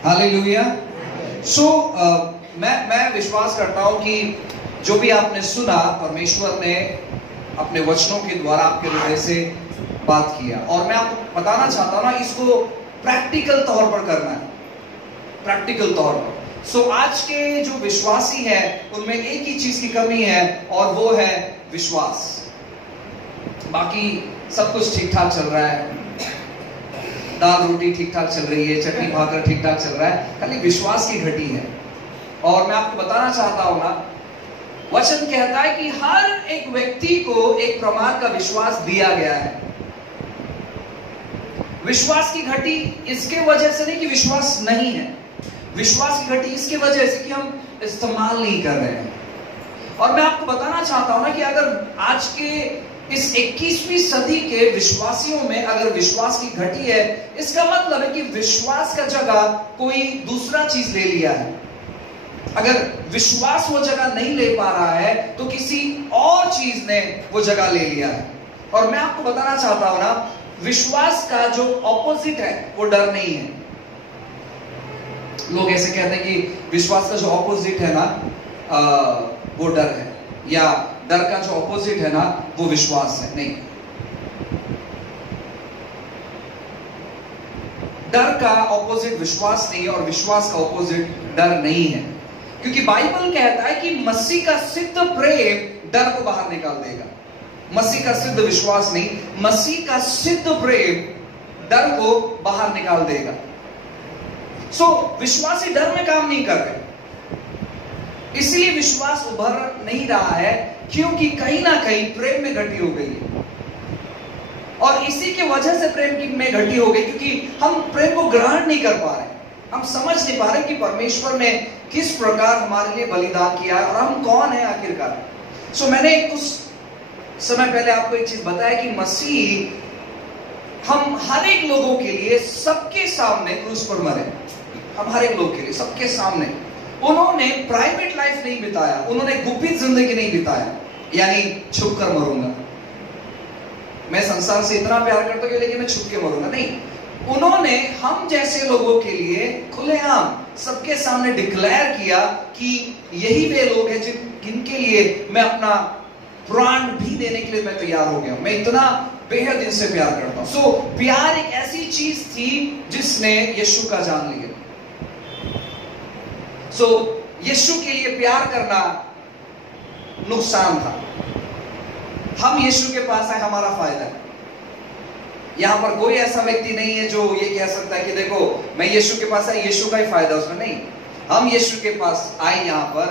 Hallelujah. मैं विश्वास करता हूं कि जो भी आपने सुना, परमेश्वर ने अपने वचनों के द्वारा आपके हृदय से बात किया, और मैं आपको बताना चाहता हूं ना, इसको प्रैक्टिकल तौर पर करना है, प्रैक्टिकल तौर पर। आज के जो विश्वासी हैं उनमें एक ही चीज की कमी है, और वो है विश्वास। बाकी सब कुछ ठीक ठाक चल रहा है, दाल रोटी ठीक ठाक चल रही है, चटनी भाकर ठीक ठाक चल रहा है, खाली विश्वास की घटी है। और मैं आपको बताना चाहता हूं ना, वचन कहता है कि हर एक व्यक्ति को एक प्रमाण का विश्वास दिया गया है। विश्वास की घटी इसके वजह से नहीं कि विश्वास नहीं है, विश्वास की घटी इसके वजह से कि हम इस्तेमाल नहीं कर रहे हैं। और मैं आपको बताना चाहता हूं ना कि अगर आज के इस 21वीं सदी के विश्वासियों में अगर विश्वास की घटी है, इसका मतलब है कि विश्वास का जगह कोई दूसरा चीज ले लिया है। अगर विश्वास वो जगह नहीं ले पा रहा है तो किसी और चीज ने वो जगह ले लिया है। और मैं आपको बताना चाहता हूं ना, विश्वास का जो ऑपोजिट है वो डर नहीं है। लोग ऐसे कहते हैं कि विश्वास का जो ऑपोजिट है ना वो डर है, या डर का जो ऑपोजिट है ना वो विश्वास है। नहीं, डर का ऑपोजिट विश्वास नहीं है, और विश्वास का ऑपोजिट डर नहीं है। क्योंकि बाइबल कहता है कि मसीह का सिद्ध प्रेम डर को बाहर निकाल देगा। मसीह का सिद्ध विश्वास नहीं, मसीह का सिद्ध प्रेम डर को बाहर निकाल देगा। विश्वासी डर में काम नहीं कर रहे, इसलिए विश्वास उभर नहीं रहा है, क्योंकि कहीं ना कहीं प्रेम में घटी हो गई है। और इसी की वजह से प्रेम की में घटी हो गई, क्योंकि हम प्रेम को ग्रहण नहीं कर पा रहे, हम समझ नहीं पा रहे कि परमेश्वर ने किस प्रकार हमारे लिए बलिदान किया और हम कौन है आखिरकार। मैंने कुछ समय पहले आपको एक चीज बताया कि मसीह हम हर एक लोगों के लिए सबके सामने क्रूस पर मरे। हम हर एक लोग के लिए सबके सामने, उन्होंने प्राइवेट लाइफ नहीं बिताया, उन्होंने गुप्त जिंदगी नहीं बिताया, यानी छुप कर मरूंगा, मैं संसार से इतना प्यार करता हूं लेकिन मैं छुप के मरूंगा, नहीं। उन्होंने हम जैसे लोगों के लिए खुलेआम सबके सामने डिक्लेयर किया कि यही वे लोग हैं जिनके लिए मैं अपना प्राण भी देने के लिए मैं तैयार हो गया हूं, मैं इतना बेहद इनसे प्यार करता हूं। प्यार एक ऐसी चीज थी जिसने यीशु का जान लिया। यीशु के लिए प्यार करना नुकसान था। हम यीशु के पास आए, हमारा फायदा है। यहां पर कोई ऐसा व्यक्ति नहीं है जो ये कह सकता है कि देखो मैं यीशु के पास आया, यीशु का ही फायदा उसमें, नहीं। हम यीशु के पास आए यहां पर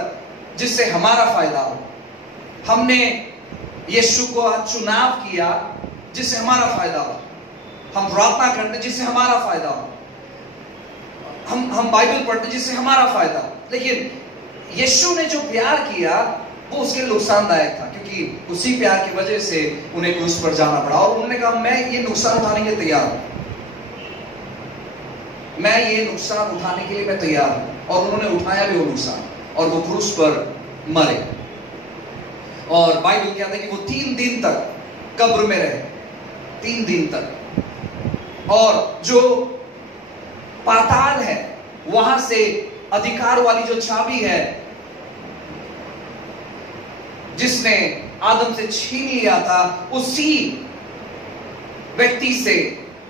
जिससे हमारा फायदा हो। हमने यीशु को चुनाव किया जिससे हमारा फायदा हो। हम प्रार्थना करते जिससे हमारा फायदा हो। हम बाइबल पढ़ते जिससे हमारा फायदा हो। लेकिन यीशु ने जो प्यार किया वो उसके लिए नुकसानदायक था, क्योंकि उसी प्यार की वजह से उन्हें क्रूस पर जाना पड़ा। और उन्होंने कहा मैं ये नुकसान उठाने के लिए तैयार हूं, मैं ये नुकसान उठाने के लिए मैं तैयार हूं। और उन्होंने उठाया भी वो नुकसान, और वो क्रूस पर मरे। और बाइबल कहता है कि वो 3 दिन तक कब्र में रहे, 3 दिन तक। और जो पाताल है वहां से अधिकार वाली जो चाबी है जिसने आदम से छीन लिया था, उसी व्यक्ति से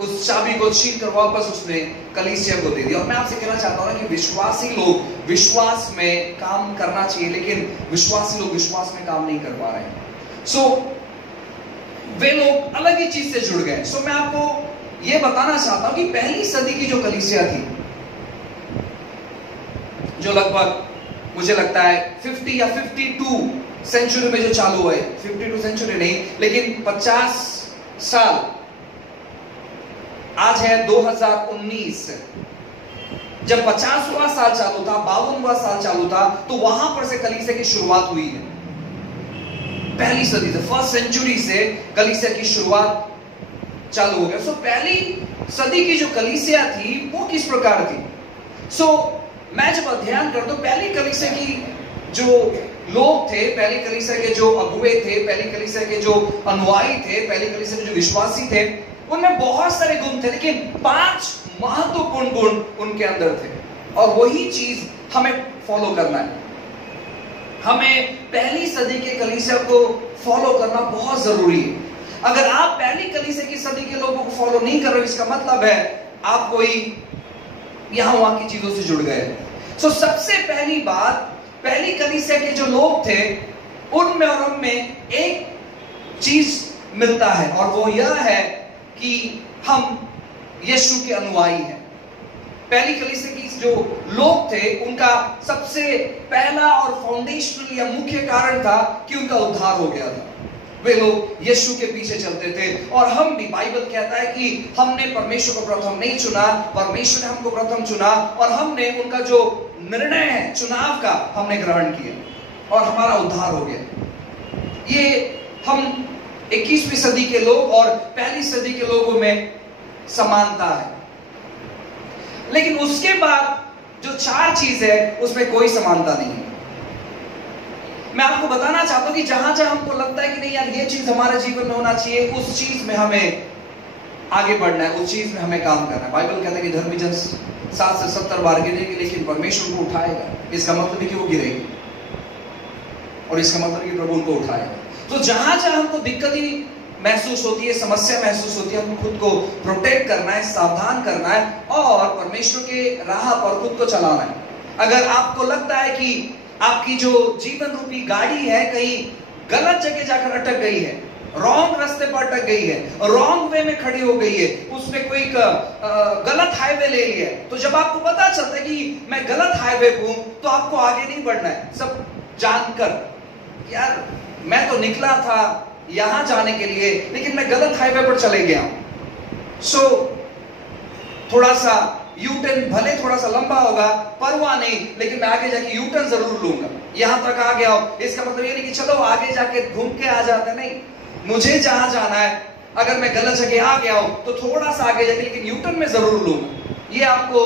उस चाबी को छीन कर वापस उसने कलीसिया को दे दिया। और मैं आपसे कहना चाहता हूं ना कि विश्वासी लोग विश्वास में काम करना चाहिए, लेकिन विश्वासी लोग विश्वास में काम नहीं कर पा रहे हैं। वे लोग अलग ही चीज से जुड़ गए। मैं आपको यह बताना चाहता हूं कि पहली सदी की जो कलीसिया थी, जो लगभग मुझे लगता है 50 या 52 सेंचुरी में जो चालू हुए, 52 सेंचुरी नहीं लेकिन 50 साल, आज है 2019, जब 50वां साल चालू था, 52वां साल चालू था, तो वहां पर से कलीसिया की शुरुआत हुई है। पहली सदी से, फर्स्ट सेंचुरी से कलीसिया की शुरुआत चालू हो गया। पहली सदी की जो कलीसिया थी वो किस प्रकार थी? मैं जब अध्ययन करता हूं, पहली कलीसिया की जो लोग थे, पहली कलीसिया के जो अगुवे थे, पहली कलीसिया के जो अनुयायी थे, पहली कलीसिया के जो विश्वासी थे, उनमें बहुत सारे गुण थे, लेकिन 5 महत्वपूर्ण गुण उनके अंदर थे। और वही चीज हमें फॉलो करना है। हमें पहली सदी के कलीसिया को फॉलो करना बहुत जरूरी है। अगर आप पहली कलीसिया की सदी के लोगों को फॉलो नहीं कर रहे हो, इसका मतलब है आप कोई यहां वहां की चीजों से जुड़ गए। सो सबसे पहली बात, पहली कलीसिया के जो लोग थे उनमें और हम में एक चीज मिलता है, और वो यह है कि हम यीशु के अनुयायी हैं। पहली कलीसिया की जो लोग थे उनका सबसे पहला और फाउंडेशनल या मुख्य कारण था कि उनका उद्धार हो गया था। वे लोग यीशु के पीछे चलते थे, और हम भी, बाइबल कहता है कि हमने परमेश्वर को प्रथम नहीं चुना, परमेश्वर ने हमको प्रथम चुना, और हमने उनका जो निर्णय है चुनाव का हमने ग्रहण किया और हमारा उद्धार हो गया। ये हम 21वीं सदी के लोग और पहली सदी के लोगों में समानता है। लेकिन उसके बाद जो 4 चीज है उसमें कोई समानता नहीं है। मैं आपको बताना चाहता हूं कि जहां जहां हमको लगता है कि नहीं यार ये चीज हमारे जीवन में होना चाहिए, उस चीज में हमें आगे बढ़ना है, उस चीज में हमें काम करना है। बाइबल कहता है कि धर्मी जन 60 से 70 बार गिरेगी लेकिन परमेश्वर को उठाएगा। इसका मतलब है कि वो गिरेगी, और इसका मतलब है कि प्रभु उनको उठाएगा। तो जहां जहां हमको दिक्कतें महसूस होती है, समस्या महसूस होती है, हमको खुद को प्रोटेक्ट करना है, सावधान करना है और परमेश्वर के राह पर खुद को चलाना है। अगर आपको लगता है कि आपकी जो जीवन रूपी गाड़ी है कहीं गलत जगह जाकर अटक गई है, रॉन्ग रास्ते पर अटक गई है, रॉन्ग वे में खड़ी हो गई है, उसने कोई गलत हाईवे ले लिया है, तो जब आपको पता चलता है कि मैं गलत हाईवे पे हूं, तो आपको आगे नहीं बढ़ना है। सब जानकर यार मैं तो निकला था यहां जाने के लिए, लेकिन मैं गलत हाईवे पर चले गया हूं। सो थोड़ा सा यू टर्न, भले थोड़ा सा लंबा होगा, परवाह नहीं, लेकिन मैं आगे जाके यू टर्न जरूर लूंगा। यहां तक आ गया हूं, इसका मतलब ये नहीं कि चलो आगे जाके घूम के आ जाते, नहीं। मुझे जहां जाना है, अगर मैं गलत जगह आ गया हूं तो थोड़ा सा आगे जाके, लेकिन यू टर्न में जरूर लूंगा। ये आपको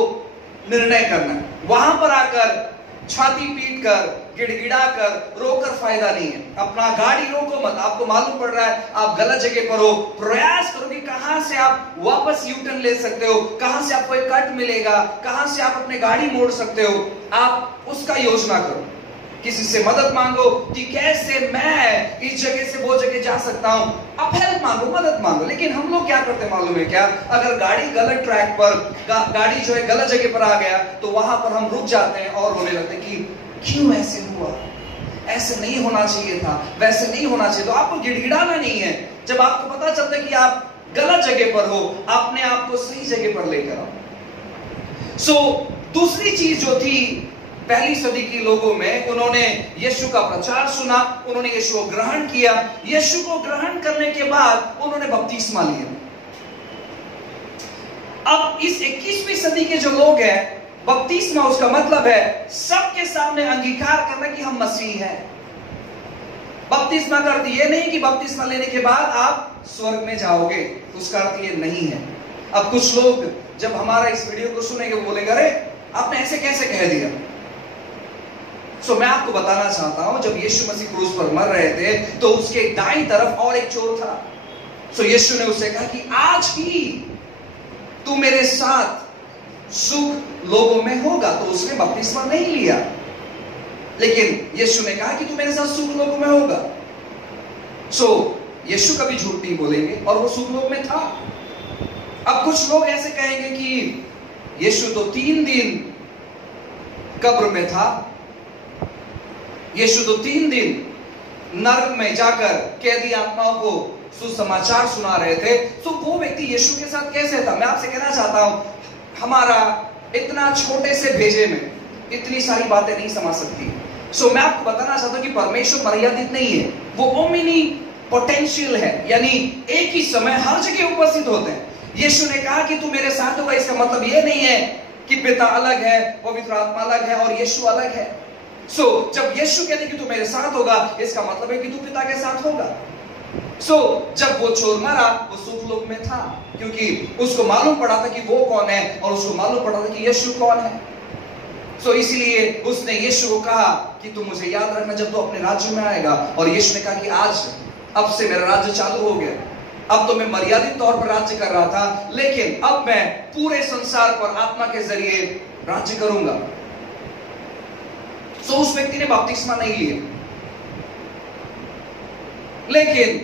निर्णय करना है। वहां पर आकर छाती पीट कर, गिड़गिड़ा कर, रोकर फायदा नहीं है। अपना गाड़ी रोको मत। आपको मालूम पड़ रहा है आप गलत जगह पर हो, प्रयास करो कि कहां से आप वापस यू टर्न ले सकते हो, कहां से आपको एक कट मिलेगा, कहां से आप अपने गाड़ी मोड़ सकते हो, आप उसका योजना करो। किसी से मदद मांगो कि कैसे मैं इस जगह से वो जगह जा सकता हूं। आप हेल्प मांगो, मदद मांगो। लेकिन हम लोग क्या करते मालूम है क्या? अगर गाड़ी गलत ट्रैक पर, गाड़ी जो है गलत जगह पर आ गया, तो वहां पर हम रुक जाते हैं और रोने लगते हैं कि क्यों ऐसे हुआ, ऐसे नहीं होना चाहिए था, वैसे नहीं होना चाहिए। तो आपको गिड़गिड़ाना नहीं है। जब आपको पता चलता है कि आप गलत जगह पर हो, अपने आप को सही जगह पर लेकर आओ। सो दूसरी चीज जो थी पहली सदी के लोगों में, उन्होंने यीशु का प्रचार सुना, उन्होंने यीशु को ग्रहण किया। यीशु को ग्रहण करने के बाद उन्होंने बपतिस्मा लिया। अब इस 21वीं सदी के जो लोग हैं, बपतिस्मा उसका मतलब है सबके सामने अंगीकार करना कि हम मसीह हैं। बपतिस्मा का अर्थ ये नहीं कि बपतिस्मा लेने के बाद आप स्वर्ग में जाओगे, उसका अर्थ ये नहीं है। अब कुछ लोग जब हमारा इस वीडियो को सुनेंगे वो बोलेंगे अरे आपने ऐसे कैसे कह दिया। सो मैं आपको बताना चाहता हूं, जब यीशु मसीह क्रूस पर मर रहे थे तो उसके दाईं तरफ और एक चोर था। सो यीशु ने उससे कहा कि आज ही तू मेरे साथ सुख लोगों में होगा। तो उसने बपतिस्मा नहीं लिया, लेकिन यीशु ने कहा कि तू मेरे साथ सुख लोगों में होगा। सो यीशु कभी झूठ नहीं बोलेंगे और वो सुख लोग में था। अब कुछ लोग ऐसे कहेंगे कि यीशु तो 3 दिन कब्र में था, यीशु तो 3 दिन नरक में जाकर कैदी आत्माओं को सुसमाचार सुना रहे थे। तो वो व्यक्ति यीशु के साथ कैसे था? मैं आपसे कहना चाहता हूं, हमारा इतना छोटे से भेजे में इतनी सारी बातें नहीं समझ सकती। सो मैं आपको बताना चाहता हूं कि परमेश्वर मर्यादित नहीं है, वो ओमिनी पोटेंशियल है, यानी एक ही समय हर जगह उपस्थित होते हैं। यीशु ने कहा कि तू मेरे साथ होगा, इसका मतलब ये नहीं है कि पिता अलग है, पवित्र आत्मा अलग है और यीशु अलग है। सो जब यीशु कहते कि तू मेरे साथ होगा, इसका मतलब है कि तू पिता के साथ होगा। सो जब वो चोर मरा, वो सुख लोक में था, क्योंकि उसको मालूम पड़ा था कि वो कौन है और उसको मालूम पड़ा था कि यीशु कौन है। सो इसलिए उसने यीशु को कहा कि तू मुझे याद रखना जब तू अपने राज्य में आएगा। और यीशु ने कहा कि आज अब से मेरा राज्य चालू हो गया। अब तो मैं मर्यादित तौर पर राज्य कर रहा था, लेकिन अब मैं पूरे संसार पर आत्मा के जरिए राज्य करूंगा। तो उस व्यक्ति ने बपतिस्मा नहीं लिया, लेकिन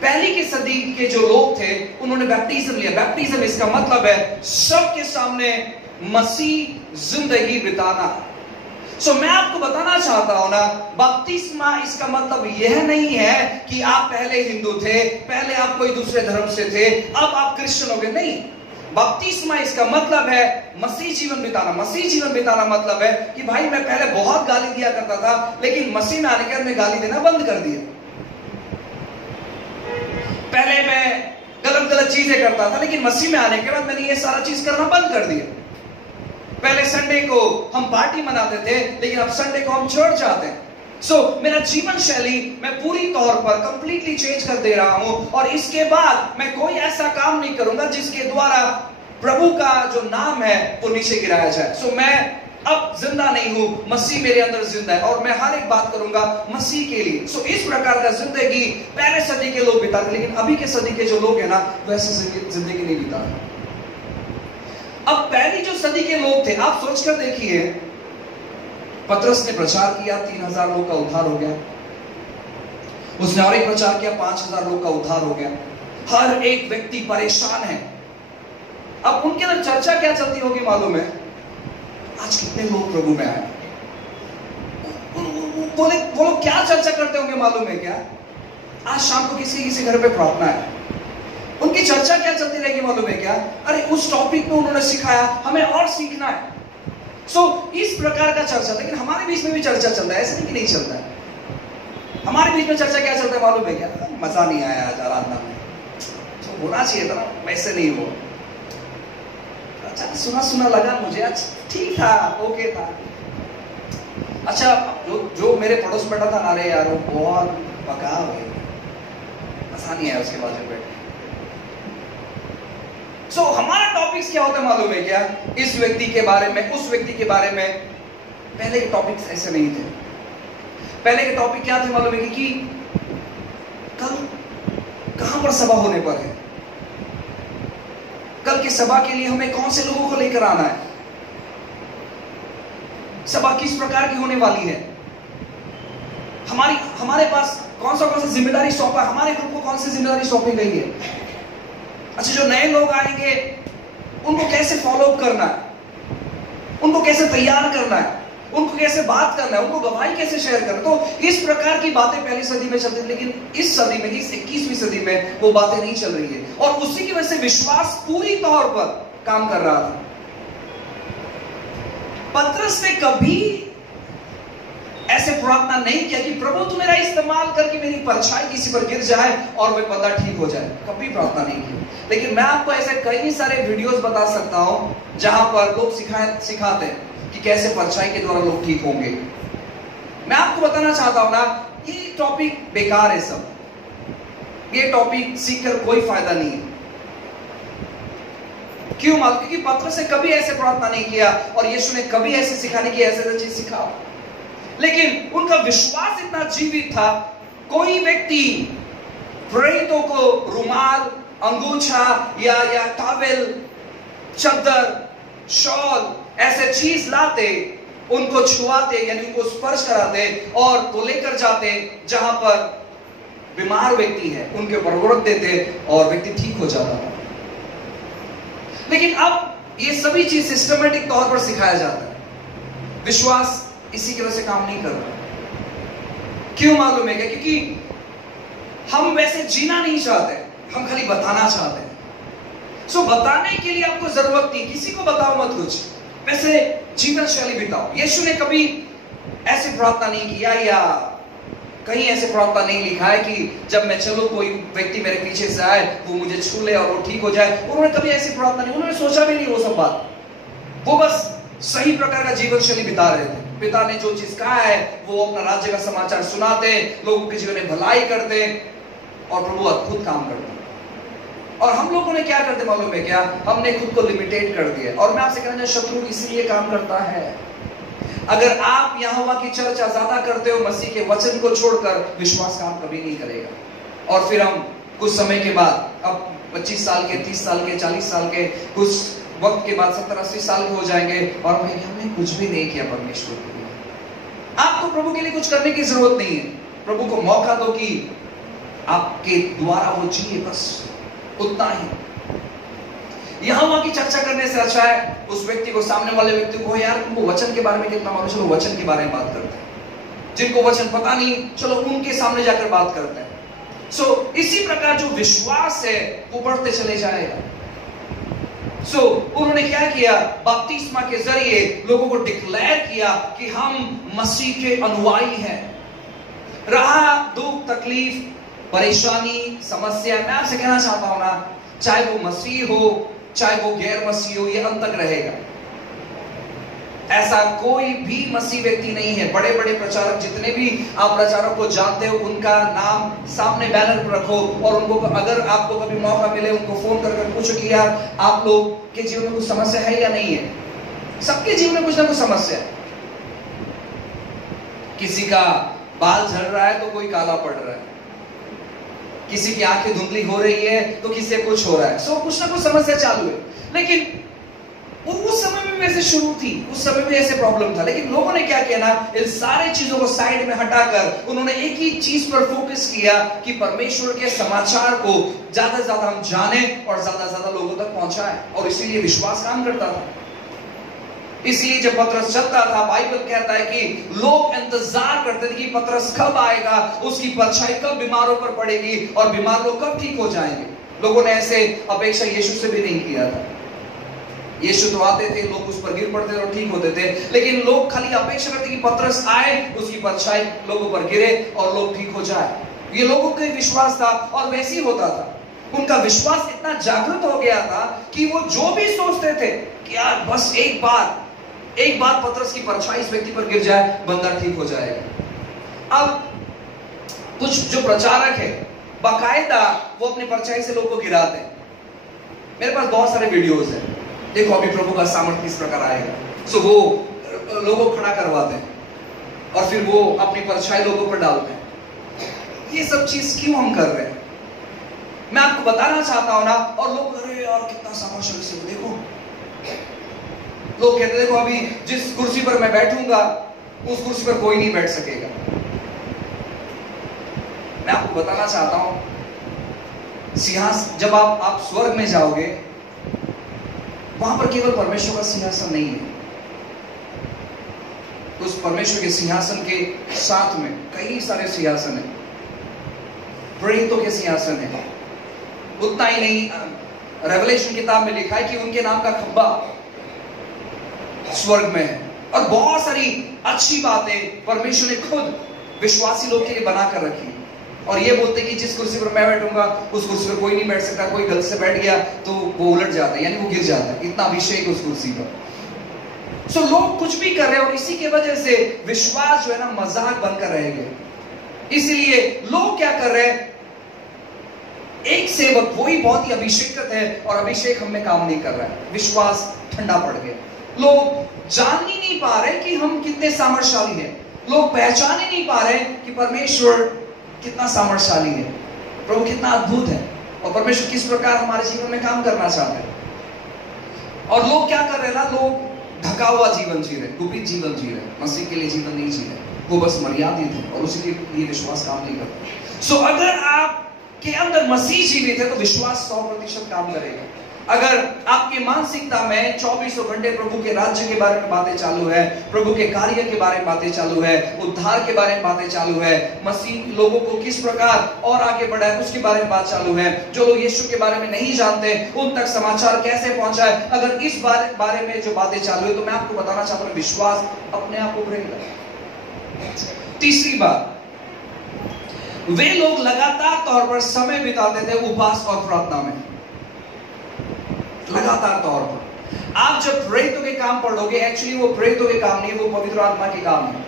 पहली की सदी के जो लोग थे उन्होंने बैप्टिज्म लिया। बैप्टिज्म इसका मतलब है सबके सामने मसीह जिंदगी बिताना। सो मैं आपको बताना चाहता हूं ना, बपतिस्मा इसका मतलब यह नहीं है कि आप पहले हिंदू थे, पहले आप कोई दूसरे धर्म से थे, अब आप क्रिश्चियन हो गए। नहीं, बपतिस्मा इसका मतलब है मसीह जीवन बिताना। मसीह जीवन बिताना मतलब है कि भाई मैं पहले बहुत गाली दिया करता था, लेकिन मसीह में आने के बाद मैं गाली देना बंद कर दिया। पहले मैं गलत चीजें करता था, लेकिन मसीह में आने के बाद मैंने ये सारा चीज करना बंद कर दिया। पहले संडे को हम पार्टी मनाते थे, लेकिन अब संडे को हम चर्च जाते हैं। मेरा जीवन शैली मैं पूरी तौर पर कंप्लीटली चेंज कर दे रहा हूं, और इसके बाद मैं कोई ऐसा काम नहीं करूंगा जिसके द्वारा प्रभु का जो नाम है वो नीचे गिराया जाए। मैं अब जिंदा नहीं हूं, मसीह मेरे अंदर जिंदा है, और मैं हर एक बात करूंगा मसीह के लिए। इस प्रकार का जिंदगी पहले सदी के लोग बिताते, लेकिन अभी के सदी के जो लोग हैं ना, वैसे जिंदगी नहीं बिताते। अब पहली जो सदी के लोग थे, आप सोचकर देखिए, पतरस ने प्रचार किया, 3000 लोग का उद्धार हो गया। उसने और एक प्रचार किया, 5000 लोग का उद्धार हो गया। हर एक व्यक्ति परेशान है। अब उनके अंदर चर्चा क्या चलती होगी मालूम है? आज कितने लोग प्रभु में आए। वो लोग क्या चर्चा करते होंगे मालूम है क्या? आज शाम को किसी घर पे प्रार्थना है। उनकी चर्चा क्या चलती रहेगी मालूम है क्या? अरे उस टॉपिक में उन्होंने सिखाया, हमें और सीखना है। इस प्रकार का चर्चा। लेकिन हमारे बीच में भी चर्चा चलता है, ऐसे नहीं कि नहीं चलता है। हमारे बीच में चर्चा क्या चलता है मालूम है क्या? मजा नहीं आया आज आराधना में, तो होना चाहिए था ना, वैसे नहीं हो। अच्छा, सुना लगा मुझे, आज ठीक था, ओके था। अच्छा, जो मेरे पड़ोस में बैठा था, अरे यार वो बहुत पका हुए, मजा नहीं आया उसके बाजू बैठे। हमारा टॉपिक्स क्या होता है मालूम है क्या? इस व्यक्ति के बारे में, उस व्यक्ति के बारे में। पहले के टॉपिक्स ऐसे नहीं थे। पहले के टॉपिक क्या थे मालूम है कि कल कहां पर सभा होने पर है, कल की सभा के लिए हमें कौन से लोगों को लेकर आना है, सभा किस प्रकार की होने वाली है, हमारे पास कौन सा जिम्मेदारी सौंपा, हमारे ग्रुप को कौन सी जिम्मेदारी सौंपी गई है। अच्छा, जो नए लोग आएंगे उनको कैसे फॉलो अप करना है, उनको कैसे तैयार करना है, उनको कैसे बात करना है, उनको गवाही कैसे शेयर करना। तो इस प्रकार की बातें पहली सदी में चलती थी, लेकिन इस सदी में, इस 21वीं सदी में वो बातें नहीं चल रही है, और उसी की वजह से विश्वास पूरी तौर पर काम कर रहा था। पतरस ने कभी ऐसे प्रार्थना नहीं किया कि प्रभु तू मेरा इस्तेमाल करके मेरी परछाई किसी पर गिर जाए और वह बंदा ठीक हो जाए। कभी प्रार्थना नहीं की। लेकिन मैं आपको ऐसे कई सारे वीडियोस बता सकता हूं जहां पर लोग सिखाते हैं कि कैसे परछाई के द्वारा लोग ठीक होंगे। मैं आपको बताना चाहता हूं ना, ये टॉपिक बेकार है सब। ये टॉपिक सीखकर कोई फायदा नहीं है। क्यों? क्योंकि पतरस ने कभी ऐसे प्रार्थना नहीं किया, और यीशु ने कभी ऐसे सिखाने की ऐसे चीज सिखा। लेकिन उनका विश्वास इतना जीवित था, कोई व्यक्ति प्रेरितों को रुमाल, अंगूछा या टॉवेल, चादर, शॉल ऐसे चीज लाते, उनको छुआते यानी उनको स्पर्श कराते और वो लेकर जाते जहां पर बीमार व्यक्ति है, उनके ऊपर रख देते और व्यक्ति ठीक हो जाता था। लेकिन अब ये सभी चीज सिस्टमेटिक तौर पर सिखाया जाता है। विश्वास इसी की वजह से काम नहीं कर रहा। क्यों मालूम है क्या? क्योंकि हम वैसे जीना नहीं चाहते, हम खाली बताना चाहते हैं। बताने के लिए आपको जरूरत नहीं, किसी को बताओ मत कुछ, वैसे जीवन शैली बिताओ। यीशु ने कभी ऐसी प्रार्थना नहीं किया, या कहीं ऐसे प्रार्थना नहीं लिखा है कि जब मैं चलूं कोई व्यक्ति मेरे पीछे से आए, वो मुझे छू ले और वो ठीक हो जाए। उन्होंने कभी ऐसी प्रार्थना नहीं, उन्होंने सोचा भी नहीं वो सब बात। वो बस सही प्रकार का जीवन शैली बिता रहे थे। पिता ने जो चीज कहा है वो अपना राज्य का समाचार सुनाते, लोगों के जीवन में भलाई करते, और प्रभु अद्भुत काम करते। और हम लोगों ने क्या करते मालूम है क्या? हमने खुद को लिमिटेड कर दिया। और मैं आपसे कहना, शत्रु इसलिए काम करता है। अगर आप यहोवा की चर्चा ज्यादा करते हो, मसीह के वचन को छोड़कर, विश्वास काम कभी नहीं करेगा। और फिर हम कुछ समय के बाद, अब 25 साल के, 30 साल के, 40 साल के, कुछ वक्त के बाद 70-80 साल के हो जाएंगे और हमने कुछ भी नहीं किया परमेश्वर के लिए। आपको प्रभु के लिए कुछ करने की जरूरत नहीं है। प्रभु को मौका दो कि आपके द्वारा वो जिए, बस उतना ही। यहां वहां की चर्चा करने से अच्छा है उस व्यक्ति को, सामने वाले व्यक्ति को, यार तुमको वचन के बारे में कितना मालूम, चलो वचन के बारे में बात करते हैं। जिनको वचन पता नहीं, चलो उनके सामने जाकर बात करते हैं। इसी प्रकार जो विश्वास है वो बढ़ते चले जाएगा। उन्होंने क्या किया, बपतिस्मा के जरिए लोगों को डिक्लेयर किया कि हम मसीह के अनुयायी हैं। रहा दुख, तकलीफ, परेशानी, समस्या, मैं आपसे कहना चाहता हूं ना, चाहे वो मसीह हो चाहे वो गैर मसीह हो, ये अंत तक रहेगा। ऐसा कोई भी मसीह व्यक्ति नहीं है। बड़े बड़े प्रचारक, जितने भी आप प्रचारक को जानते हो, उनका नाम सामने बैनर पर रखो और उनको, अगर आपको कभी मौका मिले, उनको फोन कर पूछो कि यार आप लोग के जीवन में कुछ समस्या है या नहीं है। सबके जीवन में कुछ ना कुछ समस्या है। किसी का बाल झड़ रहा है तो कोई काला पड़ रहा है, किसी की आंखें धुंधली हो रही है तो किसी से कुछ हो रहा है। कुछ ना कुछ समस्या चालू है। लेकिन उस समय में वैसे शुरू थी, उस समय में ऐसे प्रॉब्लम था, लेकिन लोगों ने क्या किया ना, इन सारे चीजों को साइड में हटाकर उन्होंने एक ही चीज पर फोकस किया कि परमेश्वर के समाचार को ज्यादा से ज्यादा हम जाने और ज्यादा से ज्यादा लोगों तक पहुंचाएं। और इसीलिए विश्वास काम करता था। इसलिए जब पतरस चलता था, बाइबल कहता है कि लोग इंतजार करते थे कि पतरस कब आएगा, उसकी परछाई कब बीमारों पर पड़ेगी और बीमार लोग कब ठीक हो जाएंगे। लोगों ने ऐसे अपेक्षा यीशु से भी नहीं किया था। यीशु तो आते थे, लोग उस पर गिर पड़ते थे और ठीक होते थे, लेकिन लोग खाली अपेक्षा करते कि पतरस आए, उसकी परछाई लोगों पर गिरे और लोग ठीक हो जाए। ये लोगों का विश्वास था और वैसे ही होता था। उनका विश्वास इतना जागृत हो गया था कि वो जो भी सोचते थे कि यार बस एक बार पतरस की परछाई इस व्यक्ति पर गिर जाए, बंदा ठीक हो जाएगा। अब कुछ जो प्रचारक है, बाकायदा वो अपनी परछाई से लोगों को गिराते हैं। मेरे पास बहुत सारे वीडियोस हैं। देखो अभी प्रभु का सामर्थ्य किस प्रकार आएगा। वो लोगों को खड़ा करवाते हैं और फिर वो अपनी परछाई लोगों पर डालते हैं। ये सब चीज क्यों हम कर रहे हैं, मैं आपको बताना चाहता हूं ना। और लोग, अरे यार कितना सामर्थ्य से, देखो लोग कहते देखो अभी जिस कुर्सी पर मैं बैठूंगा उस कुर्सी पर कोई नहीं बैठ सकेगा। मैं आपको बताना चाहता हूं, सिंहासन, जब आप स्वर्ग में जाओगे, वहां पर केवल परमेश्वर का सिंहासन नहीं है। उस परमेश्वर के सिंहासन के साथ में कई सारे सिंहासन हैं, प्रेरितों के सिंहासन है। उतना ही नहीं, रेवलेशन किताब में लिखा है कि उनके नाम का खंबा स्वर्ग में है। और बहुत सारी अच्छी बातें परमेश्वर ने खुद विश्वासी लोग के लिए बनाकर रखी। और ये बोलते कि जिस कुर्सी पर मैं बैठूंगा उस कुर्सी पर कोई नहीं बैठ सकता, कोई गलती से बैठ गया तो वो उलट जाता है, यानी वो गिर जाता है, इतना अभिषेक उस कुर्सी पर। लोग कुछ भी कर रहे हैं और इसी की वजह से विश्वास जो है ना मजाक बनकर रह गया। इसलिए लोग क्या कर रहे हैं, एक सेवक वही बहुत ही अभिषेकत है और अभिषेक हम में काम नहीं कर रहा है, विश्वास ठंडा पड़ गया। लोग जान ही नहीं पा रहे कि हम कितने सामर्थ्यशाली हैं। लोग पहचान ही नहीं पा रहे कि परमेश्वर कितना सामर्थ्यशाली है, प्रभु कितना अद्भुत है और परमेश्वर किस प्रकार हमारे जीवन में काम करना चाहते हैं। और लोग क्या कर रहे हैं ना, लोग ढका हुआ जीवन जी रहे, गुपित जीवन जी रहे, मसीह के लिए जीवन नहीं जी रहे, वो बस मर्यादित है और उसी के लिए विश्वास काम नहीं करता। अगर आपके अंदर मसीह जीवित है तो विश्वास 100% काम करेगा। अगर आपकी मानसिकता में 24 घंटे प्रभु के राज्य के बारे में बातें चालू है, प्रभु के कार्य के बारे में बातें चालू है, उद्धार के बारे में बातें चालू है, मसीह लोगों को किस प्रकार और आगे बढ़ा है उसके बारे में बात चालू है, जो लोग यीशु के बारे में नहीं जानते उन तक समाचार कैसे पहुंचाए, अगर इस बारे में जो बातें चालू है, तो मैं आपको बताना चाहता हूं विश्वास अपने आप उभरेगा। तीसरी बात, वे लोग लगातार तौर पर समय बिताते थे उपवास और प्रार्थना में। लगातार तौर पर आप जब प्रेरितों के काम पढ़ोगे, एक्चुअली वो प्रेरितों के काम नहीं, वो पवित्र आत्मा के काम है।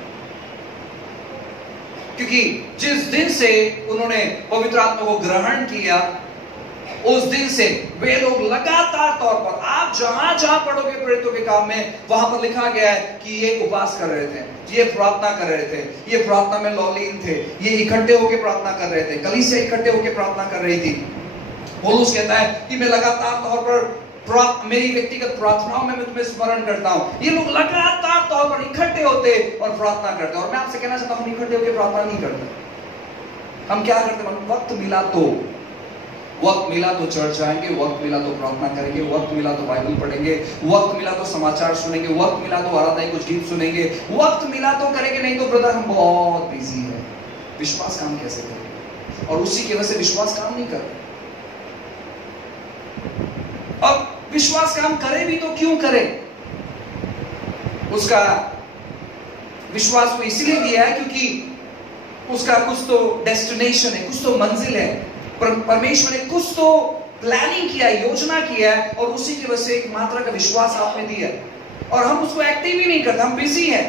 क्योंकि जिस दिन से उन्होंने पवित्र आत्मा को ग्रहण किया, उस दिन से वे लोग लगातार तौर पर, आप जहां जहां पढ़ोगे प्रेरितों के काम में, वहां पर लिखा गया है कि ये उपवास कर रहे थे, ये प्रार्थना कर रहे थे, ये प्रार्थना में लौलीन थे, ये इकट्ठे होकर प्रार्थना कर रहे थे, कलीसिया इकट्ठे होकर प्रार्थना कर रही थी। पौलुस कहता है कि मैं लगातार तौर पर मेरी व्यक्तिगत प्रार्थनाओं में मैं तुम्हें स्मरण करता हूं। ये लोग लगातार तौर पर इकट्ठे होते और प्रार्थना करते। और मैं आपसे कहना चाहता हूं, हम इकट्ठे होकर प्रार्थना नहीं करते। हम क्या करते हैं? वक्त मिला तो चर्च आएंगे, वक्त मिला तो प्रार्थना करेंगे, वक्त मिला तो बाइबल पढ़ेंगे, वक्त मिला तो समाचार सुनेंगे, वक्त मिला तो आराधना कुछ गीत सुनेंगे, वक्त मिला तो करेंगे, नहीं तो ब्रदर हम बहुत बिजी है। विश्वास काम कैसे करेंगे? और उसी की वजह से विश्वास काम नहीं कर रहे। अब विश्वास काम करे भी तो क्यों करे? उसका विश्वास को इसलिए दिया है क्योंकि उसका कुछ तो डेस्टिनेशन है, कुछ तो मंजिल है। परमेश्वर ने कुछ तो प्लानिंग किया, योजना किया है, और उसी की वजह से एक मात्रा का विश्वास आप में दिया है। और हम उसको एक्टिव ही नहीं करते, हम बिजी हैं।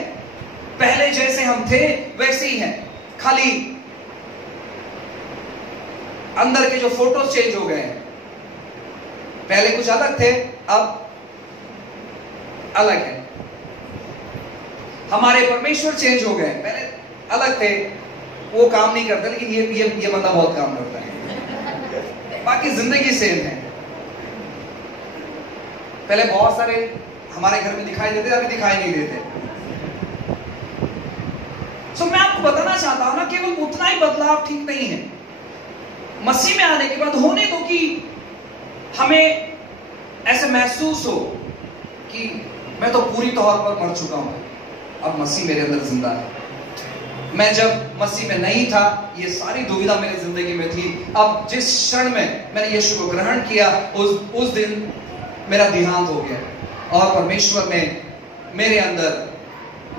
पहले जैसे हम थे वैसे ही हैं, खाली अंदर के जो फोटोज चेंज हो गए हैं। पहले कुछ अलग थे, अब अलग है। हमारे परमेश्वर चेंज हो गए, पहले अलग थे, वो काम नहीं करते, लेकिन ये बंदा बहुत काम करता है। बाकी जिंदगी सेम है। पहले बहुत सारे हमारे घर में दिखाई देते, अभी दिखाई नहीं देते। सो मैं आपको बताना चाहता हूं ना, केवल उतना ही बदलाव ठीक नहीं है। मसीह में आने के बाद होने दो कि हमें ऐसे महसूस हो कि मैं तो पूरी तौर पर मर चुका हूं, अब मसीह मेरे अंदर जिंदा है। मैं जब मसीह में नहीं था, ये सारी दुविधा मेरी जिंदगी में थी। अब जिस क्षण में मैंने यीशु को ग्रहण किया, उस दिन मेरा देहांत हो गया और परमेश्वर ने मेरे अंदर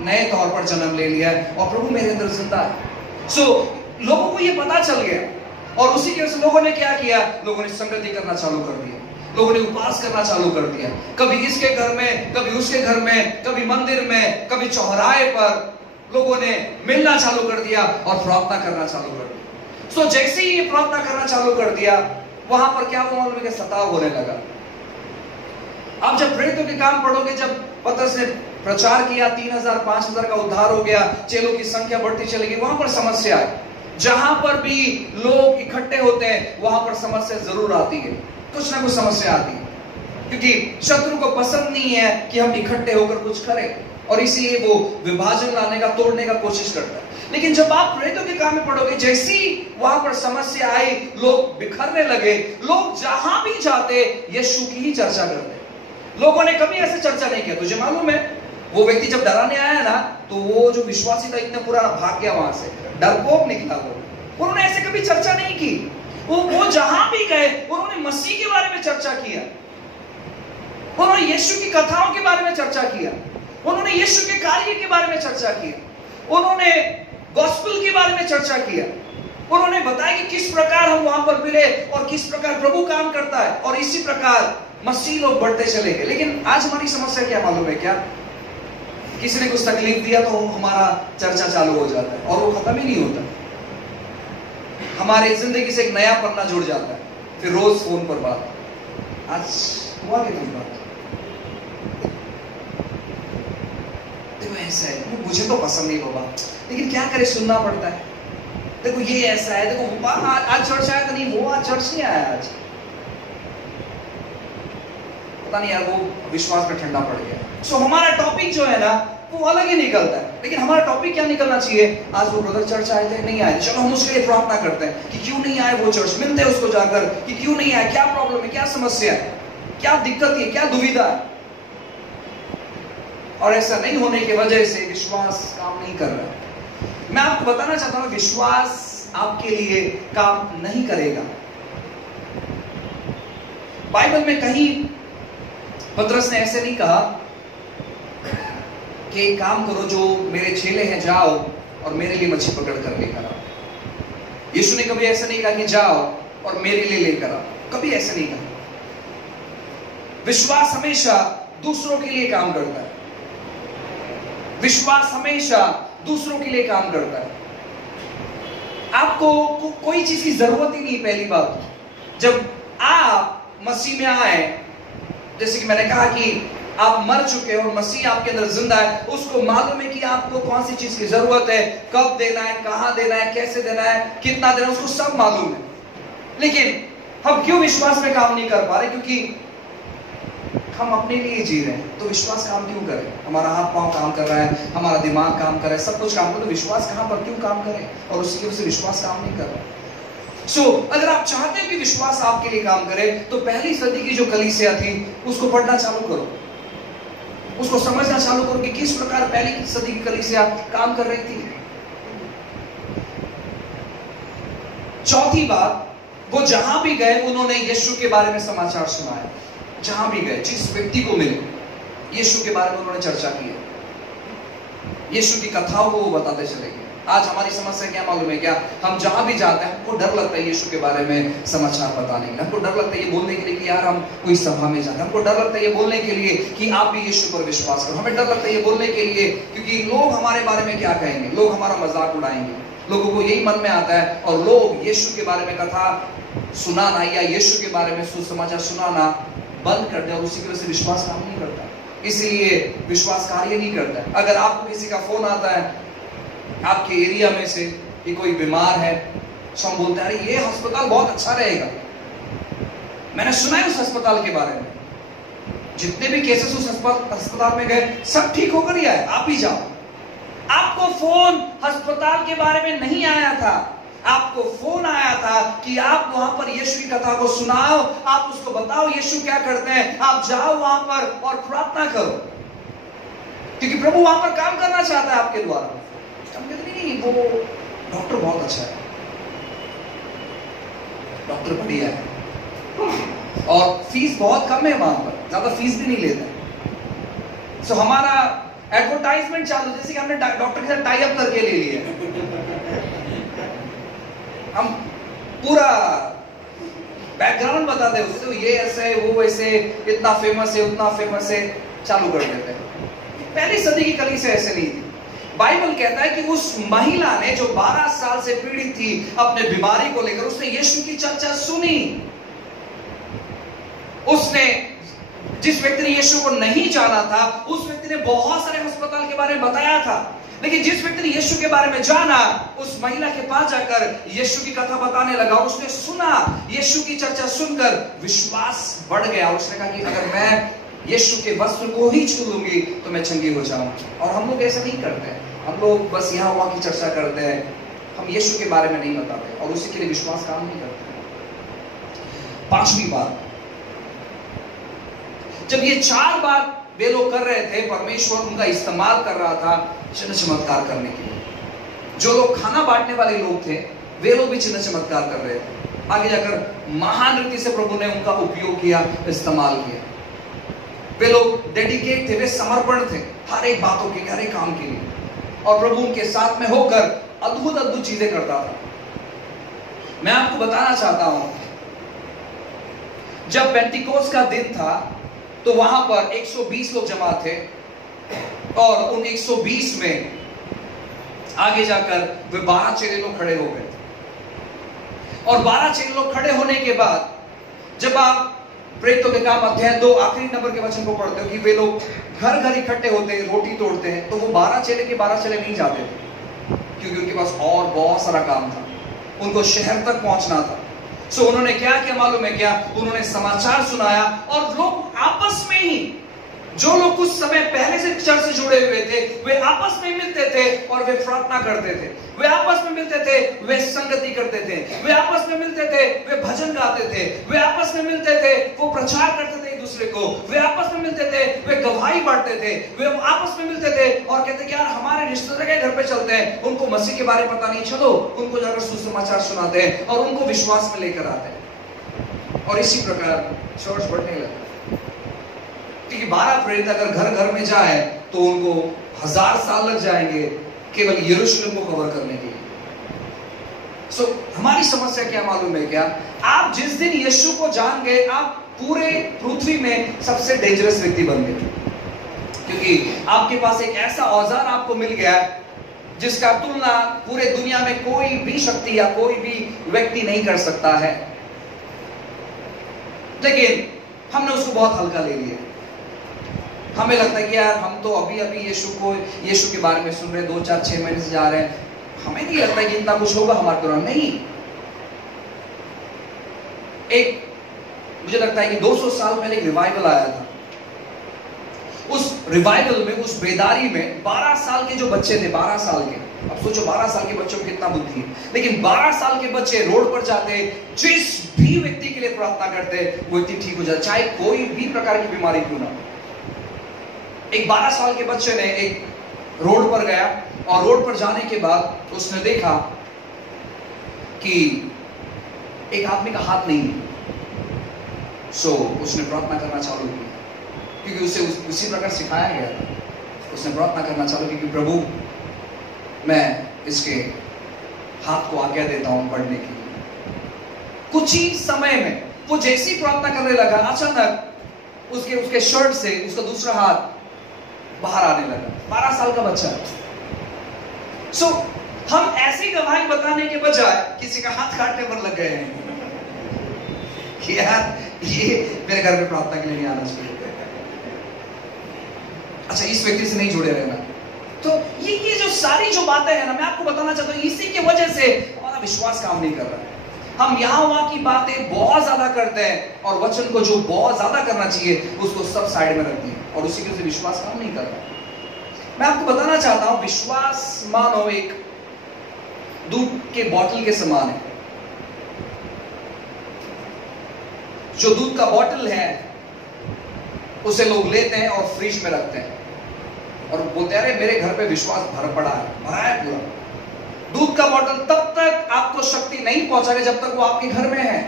नए तौर पर जन्म ले लिया है और प्रभु मेरे अंदर जिंदा है। सो लोगों को ये पता चल गया, और उसी की वजह से लोगों ने क्या किया? लोगों ने संगति करना चालू कर दिया, लोगों ने उपवास करना चालू कर दिया। कभी इसके घर में, कभी उसके घर में, कभी मंदिर में, कभी चौराहे पर लोगों ने मिलना चालू कर दिया और प्रार्थना करना चालू कर दिया। सो जैसे ही ये प्रार्थना करना चालू कर दिया, वहां पर क्या हुआ मालूम है? सताव होने लगा। आप जब प्रेरितों के काम पढ़ोगे, जब पतरस ने प्रचार किया, 3000 5000 का उद्धार हो गया, चेलों की संख्या बढ़ती चली गई, वहां पर समस्या है। जहां पर भी लोग इकट्ठे होते हैं, वहां पर समस्या जरूर आती है, कुछ ना कुछ समस्या आती है, क्योंकि शत्रु को पसंद नहीं है कि हम इकट्ठे होकर कुछ करें, और इसीलिए वो विभाजन लाने का, तोड़ने का कोशिश करता है। लेकिन जब आप प्रेरितों के काम में पढ़ोगे, जैसी वहां पर समस्या आई, लोग बिखरने लगे, लोग जहां भी जाते यीशु की ही चर्चा करते। लोगों ने कभी ऐसे चर्चा नहीं किया। तुझे मालूम है, वो व्यक्ति जब डराने आया ना, तो वो जो विश्वासी था इतना पुराना भाग गया वहां से, डरपोक निकला वो। उन्होंने ऐसे कभी चर्चा नहीं की। वो जहां भी गए, उन्होंने मसीह के बारे में चर्चा किया, उन्होंने यीशु की कथाओं के बारे में चर्चा किया, उन्होंने यीशु के कार्य के बारे में चर्चा किया, उन्होंने गॉस्पेल के बारे में चर्चा किया, उन्होंने बताया कि किस प्रकार हम वहां पर मिले और किस प्रकार प्रभु काम करता है, और इसी प्रकार मसीह लोग बढ़ते चले गए। लेकिन आज हमारी समस्या क्या मालूम है? क्या किसी ने कुछ तकलीफ दिया तो हमारा चर्चा चालू हो जाता है और वो खत्म ही नहीं होता। हमारे जिंदगी से एक नया पन्ना जुड़ जाता है, फिर रोज फोन पर बात, आज हुआ क्या बात, देखो ऐसा है, मुझे तो पसंद नहीं बाबा, लेकिन क्या करे, सुनना पड़ता है। देखो ये ऐसा है, देखो आज चर्च आया तो नहीं, वो आज चर्च नहीं आया, आज पता नहीं यार, वो विश्वास में ठंडा पड़ गया। सो हमारा टॉपिक जो है ना, वो अलग ही निकलता है। लेकिन हमारा टॉपिक क्या निकलना चाहिए? आज वो ब्रदर चर्च आए थे, नहीं आए, चलो हम उसके लिए प्रार्थना करते हैं कि क्यों नहीं आए वो चर्च, मिलते हैं उसको जाकर कि क्यों नहीं आए, क्या प्रॉब्लम है, क्या समस्या है, क्या दिक्कत है, क्या दुविधा है। और ऐसा नहीं होने की वजह से विश्वास काम नहीं कर रहा। मैं आपको बताना चाहता हूं, विश्वास आपके लिए काम नहीं करेगा। बाइबल में कहीं पतरस ने ऐसे नहीं कहा कि एक काम करो, जो मेरे चेले हैं जाओ और मेरे लिए मच्छी पकड़ कर लेकर आओ। यीशु ने कभी ऐसा नहीं कहा कि जाओ और मेरे लिए लेकर आओ, कभी ऐसा नहीं कहा। विश्वास हमेशा दूसरों के लिए काम करता है, विश्वास हमेशा दूसरों के लिए काम करता है। आपको कोई चीज की जरूरत ही नहीं। पहली बात, जब आप मसीह में आए, जैसे कि मैंने कहा कि आप मर चुके हो और मसीह आपके अंदर जिंदा है, उसको मालूम है कि आपको कौन सी चीज की जरूरत है, कब देना है, कहां देना है, कैसे देना है, कितना देना है, उसको सब मालूम है। लेकिन हम क्यों विश्वास में काम नहीं कर पा रहे? क्योंकि हम अपने लिए जी रहे हैं। तो विश्वास काम क्यों करे? हमारा हाथ पांव काम कर रहा है, हमारा दिमाग काम कर रहा है, सब कुछ काम कर, तो विश्वास कहां पर क्यों काम करे? और उसकी वजह से विश्वास काम नहीं कर रहा। अगर आप चाहते हैं कि विश्वास आपके लिए काम करे, तो पहली सदी की जो कलीसिया थी उसको पढ़ना चालू करो, उसको समझना चालू करो कि किस प्रकार पहली सदी की कलीसिया काम कर रही थी। चौथी बात, वो जहां भी गए उन्होंने यीशु के बारे में समाचार सुनाया। जहां भी गए, जिस व्यक्ति को मिले, यीशु के बारे में उन्होंने चर्चा की है, यीशु की कथाओं को वो बताते चले गए। आज हमारी समस्या क्या मालूम है क्या? हम जहां भी जाते हैं हमको डर लगता है यीशु के बारे में समाचार बताने के लिए, हमको डर लगता है ये बोलने के लिए कि यार हम कोई सभा में जाते हैं, हमको डर लगता है ये बोलने के लिए कि आप भी यीशु पर विश्वास करो, हमें डर लगता है ये बोलने के लिए क्योंकि लोग हमारे बारे में क्या कहेंगे, लोग हमारा मजाक उड़ाएंगे। लोगों को यही मन में आता है और लोग यीशु के बारे में कथा सुनाना या यीशु के बारे में सुसमाचार सुनाना बंद कर दे, और उसी की वजह से विश्वास काम नहीं करता, इसलिए विश्वास कार्य नहीं करता। अगर आपको किसी का फोन आता है आपके एरिया में से कि कोई बीमार है, तो हम बोलते हैं अरे ये अस्पताल बहुत अच्छा रहेगा, मैंने सुना है उस अस्पताल के बारे में, जितने भी केसेस उस अस्पताल में गए सब ठीक होकर ही आए, आप ही जाओ। आपको फोन अस्पताल के बारे में नहीं आया था, आपको फोन आया था कि आप वहां पर यीशु की कथा को सुनाओ, आप उसको बताओ यीशु क्या करते हैं, आप जाओ वहां पर और प्रार्थना करो, क्योंकि प्रभु वहां पर काम करना चाहता है आपके द्वारा। हम कहते नहीं वो डॉक्टर बहुत अच्छा है, डॉक्टर बढ़िया है और फीस बहुत कम है, वहां पर ज्यादा फीस भी नहीं लेता। सो हमारा एडवर्टाइजमेंट चालू, जैसे कि हमने डॉक्टर के साथ टाई अप करके ले लिया, हम पूरा बैकग्राउंड बताते हैं उससे, ये ऐसे है वो वैसे, इतना फेमस है उतना फेमस है, चालू कर देते हैं। पहली सदी की कलीसिया ऐसे नहीं थी। बाइबल कहता है कि उस महिला ने जो 12 साल से पीड़ित थी अपने बीमारी को लेकर, उसने यीशु की चर्चा सुनी। उसने, जिस व्यक्ति ने यीशु को नहीं जाना था, उस व्यक्ति ने बहुत सारे अस्पताल के बारे में बताया था, लेकिन जिस व्यक्ति ने यीशु के बारे में जाना, उस महिला के पास जाकर यीशु की कथा बताने लगा, और उसने सुना, यीशु की चर्चा सुनकर विश्वास बढ़ गया। उसने कहा कि अगर मैं यीशु के वस्त्र को ही छू लूंगी तो मैं चंगी हो जाऊंगी। और हम लोग ऐसा नहीं करते हैं, हम लोग बस यहाँ वहां की चर्चा करते हैं, हम यीशु के बारे में नहीं बताते और उसी के लिए विश्वास काम नहीं करते। पांचवी बात, जब ये 4 बात वे लोग कर रहे थे, परमेश्वर उनका इस्तेमाल कर रहा था चिन्ह चमत्कार करने के लिए। जो लोग खाना बांटने वाले लोग थे वे लोग भी चिन्ह चमत्कार कर रहे थे। आगे जाकर महान रीति से प्रभु ने उनका उपयोग किया, इस्तेमाल किया। वे लोग डेडिकेट थे, वे समर्पण थे हर एक बातों के, हर एक काम के लिए, और प्रभु उनके साथ में होकर अद्भुत अद्भुत चीजें करता था। मैं आपको बताना चाहता हूं, जब पेंटिकोस्ट का दिन था तो वहां पर 120 लोग जमा थे, और उन 120 में आगे जाकर वे 12 चेले लोग खड़े हो गए। और 12 चेले लोग खड़े होने के बाद, जब आप प्रेरितों के काम अध्याय 2 आखिरी नंबर के वचन को पढ़ते हो कि वे लोग घर घर इकट्ठे होते हैं, रोटी तोड़ते हैं, तो वो 12 चेले के 12 चेले नहीं जाते थे, क्योंकि उनके पास और बहुत सारा काम था, उनको शहर तक पहुंचना था। सो उन्होंने क्या किया मालूम है क्या? उन्होंने समाचार सुनाया, और लोग आपस में ही, जो लोग कुछ समय पहले से चर्च से जुड़े हुए थे, वे आपस में मिलते थे और वे प्रार्थना करते थे, वे आपस में मिलते थे, वे संगति करते थे, वे आपस में मिलते थे, वे भजन गाते थे, वे आपस में मिलते थे, वो प्रचार करते थे एक दूसरे को, वे आपस में मिलते थे, वे गवाही बांटते थे, वे आपस में मिलते थे और कहते कि यार हमारे रिश्तेदार के घर पे चलते हैं, उनको मसीह के बारे में पता नहीं, चलो उनको जाकर सुसमाचार सुनाते हैं और उनको विश्वास में लेकर आते हैं। और इसी प्रकार चर्च बढ़ने लगा। 12 प्रेरित अगर घर घर में जाए तो उनको 1000 साल लग जाएंगे केवल यरूशलेम को कवर करने के लिए। हमारी समस्या क्या मालूम है क्या? आप जिस दिन यीशु को जान गए, आप पूरे पृथ्वी में सबसे डेंजरस व्यक्ति बन गए, क्योंकि आपके पास एक ऐसा औजार आपको मिल गया जिसका तुलना पूरे दुनिया में कोई भी शक्ति या कोई भी व्यक्ति नहीं कर सकता है। लेकिन हमने उसको बहुत हल्का ले लिया। हमें लगता है कि यार हम तो अभी अभी यीशु के बारे में सुन रहे हैं, 2, 4, 6 महीने से जा रहे हैं, हमें नहीं लगता कि इतना कुछ होगा हमारे दौरान। नहीं, एक मुझे लगता है कि 200 साल पहले एक रिवाइवल आया था। उस रिवाइवल में, उस बेदारी में 12 साल के जो बच्चे थे, 12 साल के, अब सोचो 12 साल के बच्चों को कितना बुद्धि है, लेकिन 12 साल के बच्चे रोड पर जाते, जिस भी व्यक्ति के लिए प्रार्थना करते वो व्यक्ति ठीक हो जाता, चाहे कोई भी प्रकार की बीमारी क्यों ना। एक 12 साल के बच्चे ने एक रोड पर गया और रोड पर जाने के बाद उसने देखा कि एक आदमी का हाथ नहीं है। सो उसने प्रार्थना करना चालू की, क्योंकि उसे उसी प्रकार सिखाया गया था। उसने प्रार्थना करना चालू की कि प्रभु मैं इसके हाथ को आज्ञा देता हूं बढ़ने के लिए। कुछ ही समय में वो जैसी प्रार्थना करने लगा, अचानक उसके शर्ट से उसका दूसरा हाथ बाहर आने लगा। 12 साल का बच्चा। सो हम ऐसी गवाही बताने के बजाय किसी का हाथ काटने पर लग गए हैं कि यार ये मेरे घर में प्रार्थना के लिए नहीं आना चाहिए, अच्छा इस व्यक्ति से नहीं जुड़े रहना। तो ये जो सारी जो बातें हैं ना, मैं आपको बताना चाहता हूं, इसी की वजह से हमारा विश्वास काम नहीं कर रहा है। हम यहां वहां की बातें बहुत ज्यादा करते हैं और वचन को जो बहुत ज्यादा करना चाहिए उसको सब साइड में रख दिए, और उसी की वजह से विश्वास काम नहीं कर रहा। मैं आपको बताना चाहता हूं, विश्वास मानो एक दूध के बोतल के समान है। जो दूध का बोतल है उसे लोग लेते हैं और फ्रिज में रखते हैं और बोलते हैं अरे मेरे घर पे विश्वास भरा है पूरा। दूध का बोतल तब तक आपको शक्ति नहीं पहुंचाएगा जब तक वो आपके घर में है।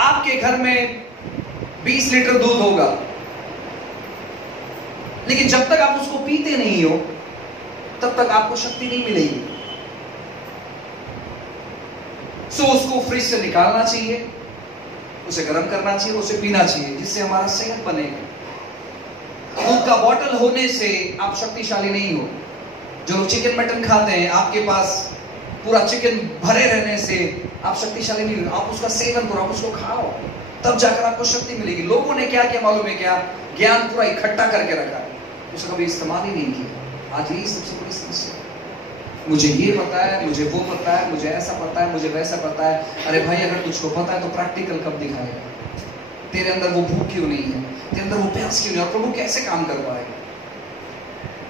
आपके घर में 20 लीटर दूध होगा, लेकिन जब तक आप उसको पीते नहीं हो तब तक आपको शक्ति नहीं मिलेगी। सो उसको फ्रिज से निकालना चाहिए, उसे गर्म करना चाहिए, उसे पीना चाहिए, जिससे हमारा सेहत बनेगा। दूध का बोतल होने से आप शक्तिशाली नहीं हो। जो लोग चिकन मटन खाते हैं, आपके पास पूरा चिकन भरे रहने से आप शक्तिशाली नहीं हो। आप उसका सेवन करो, आप उसको खाओ, तब जाकर आपको शक्ति मिलेगी। लोगों ने क्या किया मालूम है क्या? ज्ञान पूरा इकट्ठा करके रखा है, उसका कभी इस्तेमाल ही नहीं किया। आज यही सबसे बड़ी समस्या। मुझे ये पता है, मुझे वो पता है, मुझे ऐसा पता है, मुझे वैसा पता है। अरे भाई अगर तुझको पता है तो प्रैक्टिकल कब दिखाएगा? तेरे अंदर वो भूख क्यों नहीं है? तेरे अंदर वो प्यास क्यों नहीं है? और प्रभु कैसे काम कर पाएगा?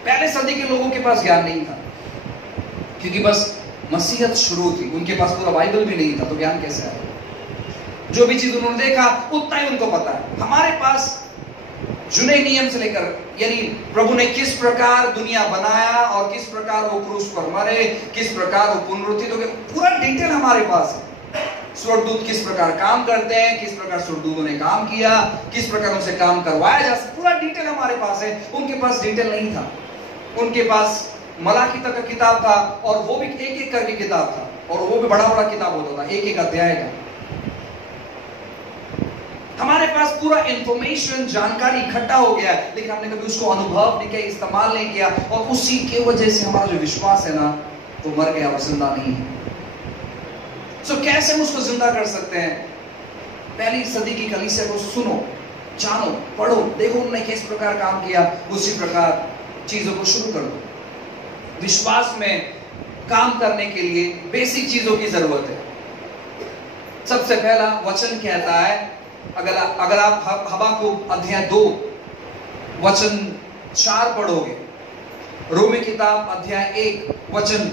पहले सदी के लोगों के पास ज्ञान नहीं था, क्योंकि बस मसीहत शुरू थी, उनके पास पूरा बाइबल भी नहीं था, तो ज्ञान कैसे आएगा? जो भी चीज उन्होंने देखा उतना ही उनको पता है। हमारे पास जुने नियम से लेकर, यानी प्रभु ने किस प्रकार दुनिया बनाया और किस प्रकार वो क्रूस पर मरे, किस प्रकार वो पुनरुत्थित हो गए, पूरा डिटेल हमारे पास है। स्वर्गदूत किस प्रकार काम करते हैं, किस प्रकार स्वर्गदूतों ने काम किया, किस प्रकार उनसे काम करवाया जा सकता, पूरा डिटेल हमारे पास है। उनके पास डिटेल नहीं था। उनके पास मलाकी तक का किताब था, और वो भी एक एक करके किताब था, और वो भी बड़ा बड़ा किताब होता था, एक एक अध्याय का। हमारे पास पूरा इंफॉर्मेशन, जानकारी इकट्ठा हो गया, लेकिन हमने कभी उसको अनुभव नहीं किया, इस्तेमाल नहीं किया, और उसी की वजह से हमारा जो विश्वास है ना, वो मर गया, वो जिंदा नहीं है। सो कैसे हम उसको जिंदा कर सकते हैं? पहली सदी की कलीसिया को सुनो, जानो, पढ़ो, देखो उन्होंने किस प्रकार काम किया, उसी प्रकार चीजों को शुरू कर दो। विश्वास में काम करने के लिए बेसिक चीजों की जरूरत है। सबसे पहला वचन कहता है, अगर आप हबाकुक अध्याय 2 वचन 4 पढ़ोगे, रोमी किताब अध्याय 1 वचन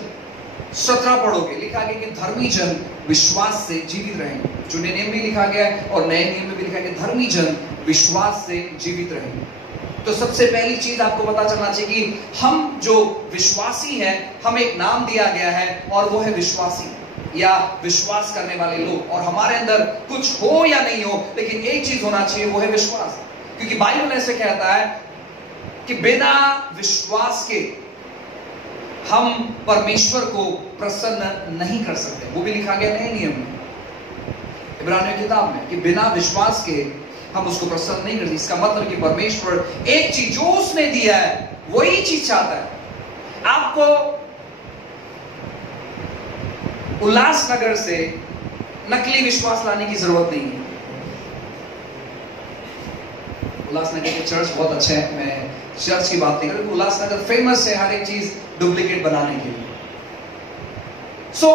17 पढ़ोगे, लिखा गया कि धर्मी जन विश्वास से जीवित रहेंगे। जुने नियम में लिखा गया है और नए नियम में भी लिखा गया, धर्मी जन विश्वास से जीवित रहेंगे। तो सबसे पहली चीज आपको पता चलना चाहिए कि हम जो विश्वासी हैं, हमें एक नाम दिया गया है और वो है विश्वासी या विश्वास करने वाले लोग। और हमारे अंदर कुछ हो या नहीं हो, लेकिन एक चीज होना चाहिए, वो है विश्वास। क्योंकि बाइबल ऐसे कहता है कि बिना विश्वास के हम परमेश्वर को प्रसन्न नहीं कर सकते। वो भी लिखा गया नए नियम में, इब्रानियों की किताब में, कि बिना विश्वास के हम उसको प्रसन्न नहीं करते। इसका मतलब कि परमेश्वर एक चीज जो उसने दिया है वही चीज चाहता है। आपको उल्लासनगर से नकली विश्वास लाने की जरूरत नहीं है। उल्लासनगर के चर्च बहुत अच्छे हैं, मैं चर्च की बात नहीं कर रहा, उल्लासनगर फेमस है हर एक चीज डुप्लीकेट बनाने के लिए। सो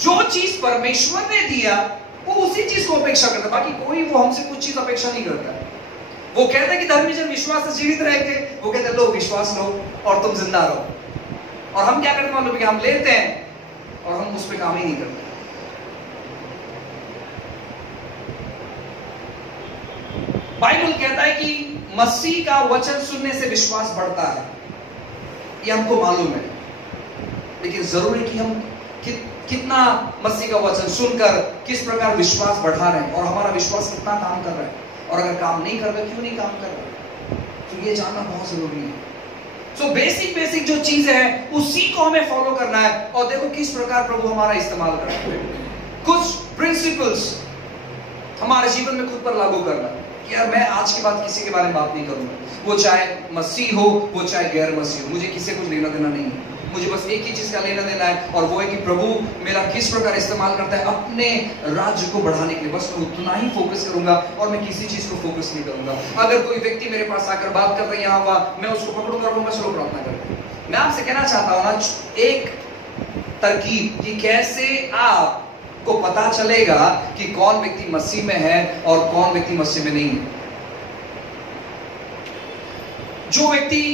जो चीज परमेश्वर ने दिया वो उसी चीज को अपेक्षा करता है, बाकी कोई वो हमसे कुछ चीज अपेक्षा नहीं करता है। वो कहता है कि धर्मी जन विश्वास से जीवित रहेंगे, वो कहते हैं लो विश्वास लो और तुम जिंदा रहो। और हम क्या करते हैं मालूम है कि हम लेते हैं और हम उस पर काम ही नहीं करते। बाइबल कहता है कि मसीह का वचन सुनने से विश्वास बढ़ता है, ये हमको मालूम है, लेकिन जरूरी कि हम कितना मसीह का वचन सुनकर किस प्रकार विश्वास बढ़ा रहे हैं और हमारा विश्वास कितना काम कर रहा है, और अगर काम नहीं कर रहा क्यों नहीं काम कर रहा, तो ये जानना बहुत जरूरी है। सो बेसिक जो चीजें हैं उसी को हमें फॉलो करना है। और देखो किस प्रकार प्रभु हमारा इस्तेमाल करते हैं, कुछ प्रिंसिपल्स हमारे जीवन में खुद पर लागू करना कि यार मैं आज के बाद किसी के बारे में बात नहीं करूंगा, वो चाहे मसीह हो वो चाहे गैर मसीह हो, मुझे किसी कुछ लेना देना नहीं है, मुझे बस एक ही चीज का लेना देना है और वो है कि प्रभु मेरा किस प्रकार इस्तेमाल करता है अपने राज्य को बढ़ाने के लिए, बस मैं उतना ही फोकस करूंगा और मैं किसी चीज को फोकस नहीं करूंगा। अगर कोई व्यक्ति मेरे पास आकर बात कर रहा है यहाँ वहां, मैं उसको पकड़ूंगा और कहूंगा चलो प्रार्थना करते हैं। मैं आपसे कहना चाहता हूं ना एक तरकीब कि कैसे आपको पता चलेगा कि कौन व्यक्ति मसीह में है और कौन व्यक्ति मसीह में नहीं है। जो व्यक्ति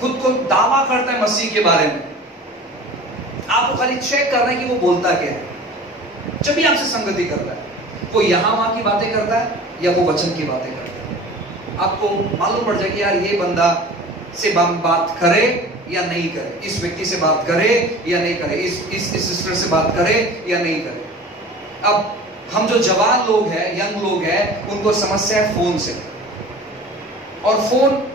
खुद को दावा करता है मसीह के बारे में, आपको खाली चेक करना है कि वो बोलता क्या है। जब भी आपसे संगति करता है वो यहां वहां की बातें करता है या वो वचन की बातें करता है, आपको मालूम पड़ जाए कि यार ये बंदा से बात करे या नहीं करे, इस व्यक्ति से बात करे या नहीं करे, इस सिस्टर से बात करे या नहीं करे। अब हम जो जवान लोग हैं, यंग लोग हैं, उनको समस्या है फोन से। और फोन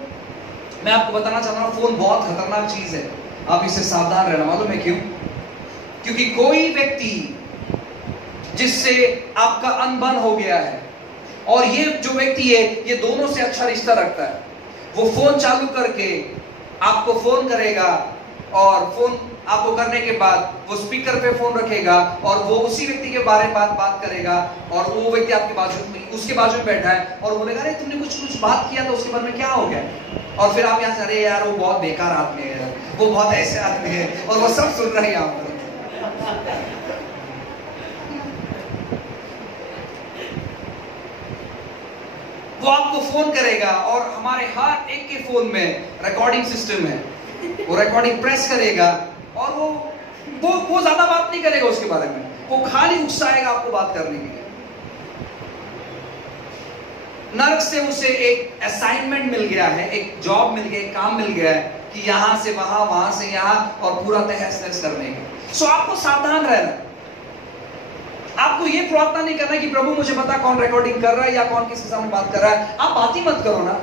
मैं आपको बताना चाहता हूं, फोन बहुत खतरनाक चीज है, आप इससे सावधान रहना। मालूम है क्यों? क्योंकि कोई व्यक्ति जिससे आपका अनबन हो गया है और ये जो व्यक्ति है ये दोनों से अच्छा रिश्ता रखता है, वो फोन चालू करके आपको फोन करेगा और फोन आपको करने के बाद वो स्पीकर पे फोन रखेगा और वो उसी व्यक्ति के बारे में बात करेगा और वो व्यक्ति आपके उसके बाजू में बैठा है और बोलेगा अरे तुमने कुछ बात किया तो उसके बारे में क्या हो गया, और फिर आप यहाँ से अरे यार वो बहुत बेकार आदमी है, वो बहुत ऐसे आदमी है, और वो सब सुन रहे हैं यहाँ पर। वो आपको फोन करेगा और हमारे हर एक के फोन में रिकॉर्डिंग सिस्टम है, वो रिकॉर्डिंग प्रेस करेगा और वो ज्यादा बात नहीं करेगा उसके बारे में, वो खाली उकसाएगा आपको बात करने के लिए। नर्क से उसे एक असाइनमेंट मिल गया है, एक जॉब मिल गया, एक काम मिल गया है कि यहां से वहां, वहां से यहां और पूरा तहस नहस करने का। सो आपको सावधान रहना, आपको ये प्रार्थना नहीं करना कि प्रभु मुझे बता कौन रिकॉर्डिंग कर रहा है या कौन किसके सामने बात कर रहा है। आप बात ही मत करो ना,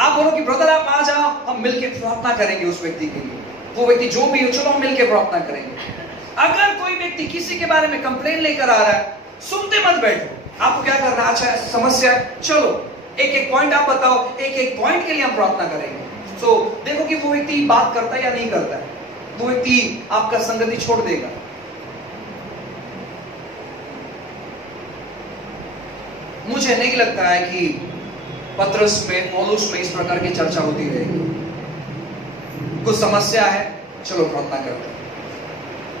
आप बोलो कि ब्रदर आप आ जाओ, हम मिलकर प्रार्थना करेंगे उस व्यक्ति के लिए, वो व्यक्ति जो भी हो, चलो हम मिलकर प्रार्थना करेंगे। अगर कोई व्यक्ति किसी के बारे में कंप्लेन लेकर आ रहा है, सुनते मत बैठो, आपको क्या करना है, अच्छा समस्या है, चलो एक एक पॉइंट आप बताओ, एक एक पॉइंट के लिए हम प्रार्थना करेंगे। सो देखो कि वो व्यक्ति बात करता है या नहीं करता है, वो व्यक्ति आपका संगति छोड़ देगा। मुझे नहीं लगता है कि पत्रस में, पौलुस में इस प्रकार की चर्चा होती रहेगी। कुछ समस्या है, चलो प्रार्थना करते हैं,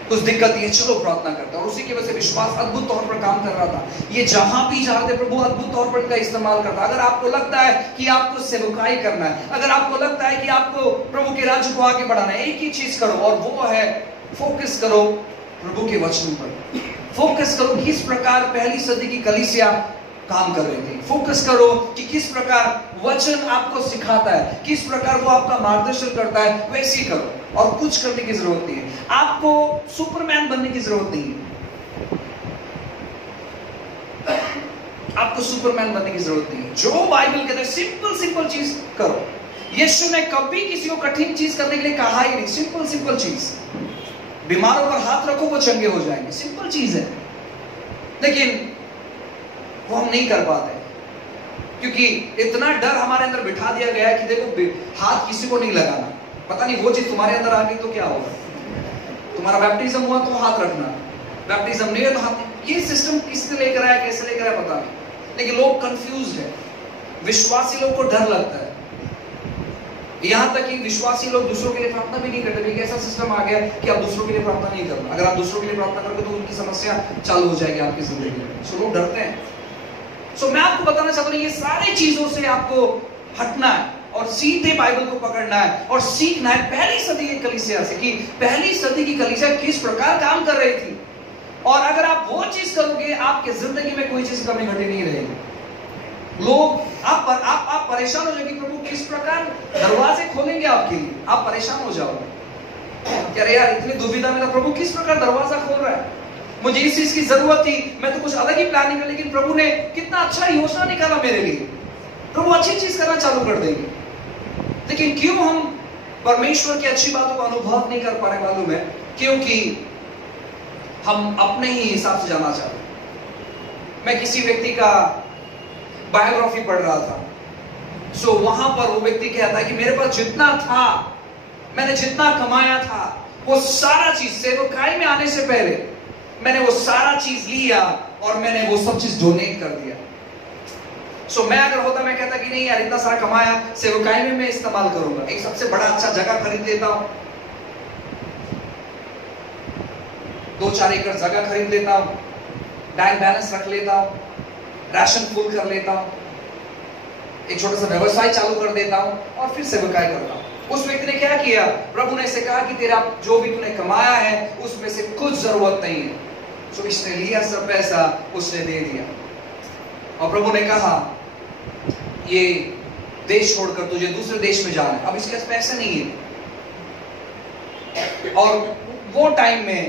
कुछ दिक्कत ये, चलो प्रार्थना करते हैं। और उसी की वजह से विश्वास अद्भुत तौर पर काम कर रहा था। ये जहां भी जाते प्रभु अद्भुत तौर पर इनका इस्तेमाल करता। अगर आपको लगता है कि आपको सेवकाई करना है, अगर आपको लगता है कि आपको प्रभु के राज्य को आगे बढ़ाना है, एक ही चीज करो और वो है फोकस करो प्रभु के वचन पर। फोकस करो किस प्रकार पहली सदी की कलीसिया काम कर रही थी। फोकस करो कि किस प्रकार वचन आपको सिखाता है, किस प्रकार वो आपका मार्गदर्शन करता है, वैसे ही करो। और कुछ करने की जरूरत नहीं है, आपको सुपरमैन बनने की जरूरत नहीं है, आपको सुपरमैन बनने की जरूरत नहीं है। जो बाइबल कहता है सिंपल चीज करो। यीशु ने कभी किसी को कठिन चीज करने के लिए कहा ही नहीं, सिंपल चीज। बीमारों पर हाथ रखो वो चंगे हो जाएंगे, सिंपल चीज है। लेकिन वो हम नहीं कर पाते क्योंकि इतना डर हमारे अंदर बिठा दिया गया है कि देखो हाथ किसी को नहीं लगाना, पता नहीं वो चीज तुम्हारे अंदर आ गई तो क्या होगा। तुम्हारा बैप्टिज्म हुआ तो हाथ रखना, बैप्टिज्म नहीं है तो हाथ। ये सिस्टम किसने लेकर आया, कैसे लेकर आया पता नहीं, लेकिन लोग कंफ्यूज्ड है, विश्वासी लोग को डर लगता है। यहाँ तक कि विश्वासी लोग दूसरों के लिए प्रार्थना भी नहीं करते। एक ऐसा सिस्टम आ गया कि आप दूसरों के लिए प्रार्थना नहीं करना। अगर आप दूसरों के लिए प्रार्थना करोगे तो उनकी समस्या चालू हो जाएगी आपकी जिंदगी में। सो लोग डरते हैं। सो मैं आपको बताना चाहता हूँ ये सारी चीजों से आपको हटना है और सीधे बाइबल को पकड़ना है और सीखना है पहली सदी की कलीसिया से कि पहली सदी की कलीसिया किस प्रकार काम कर रही थी। और अगर आप वो चीज करोगे आपके जिंदगी में कोई चीज कमी घटी नहीं रहेगी। लोग आप परेशान हो जाएंगे, प्रभु किस प्रकार दरवाजे खोलेंगे आपके लिए। आप परेशान हो जाओगे, क्या यार इतनी दुविधा में था, प्रभु किस प्रकार दरवाजा खोल रहा है, मुझे इस चीज की जरूरत थी, मैं तो कुछ अलग ही प्लानिंग कर, लेकिन प्रभु ने कितना अच्छा योजना निकाला मेरे लिए। प्रभु अच्छी चीज करना चालू कर देंगे। लेकिन क्यों हम परमेश्वर की अच्छी बातों का अनुभव नहीं कर पा रहे मालूम है? क्योंकि हम अपने ही हिसाब से जाना चाहते हैं। मैं किसी व्यक्ति का बायोग्राफी पढ़ रहा था। सो वहां पर वो व्यक्ति कहता है कि मेरे पास जितना था, मैंने जितना कमाया था, वो सारा चीज सेवकाई में आने से पहले मैंने वो सारा चीज लिया और मैंने वो सब चीज डोनेट कर दिया। सो मैं अगर होता मैं कहता कि नहीं यार इतना सारा कमाया, सेवकाई में मैं इस्तेमाल करूंगा, एक सबसे बड़ा अच्छा जगह खरीद लेता हूं, 2-4 एकड़ जगह खरीद लेता हूं, बैंक बैलेंस रख लेता हूं, राशन फुल कर लेता हूं, एक छोटा सा व्यवसाय चालू कर देता हूं और फिर सेवकाई करता हूं। उस व्यक्ति ने क्या किया? प्रभु ने इसे कहा कि तेरा जो भी तूने कमाया है उसमें से कुछ जरूरत नहीं है। सो इसने लिया सब पैसा, उसने दे दिया और प्रभु ने कहा ये देश छोड़कर तुझे दूसरे देश में जाना है। अब इसके पास पैसे नहीं है और वो टाइम में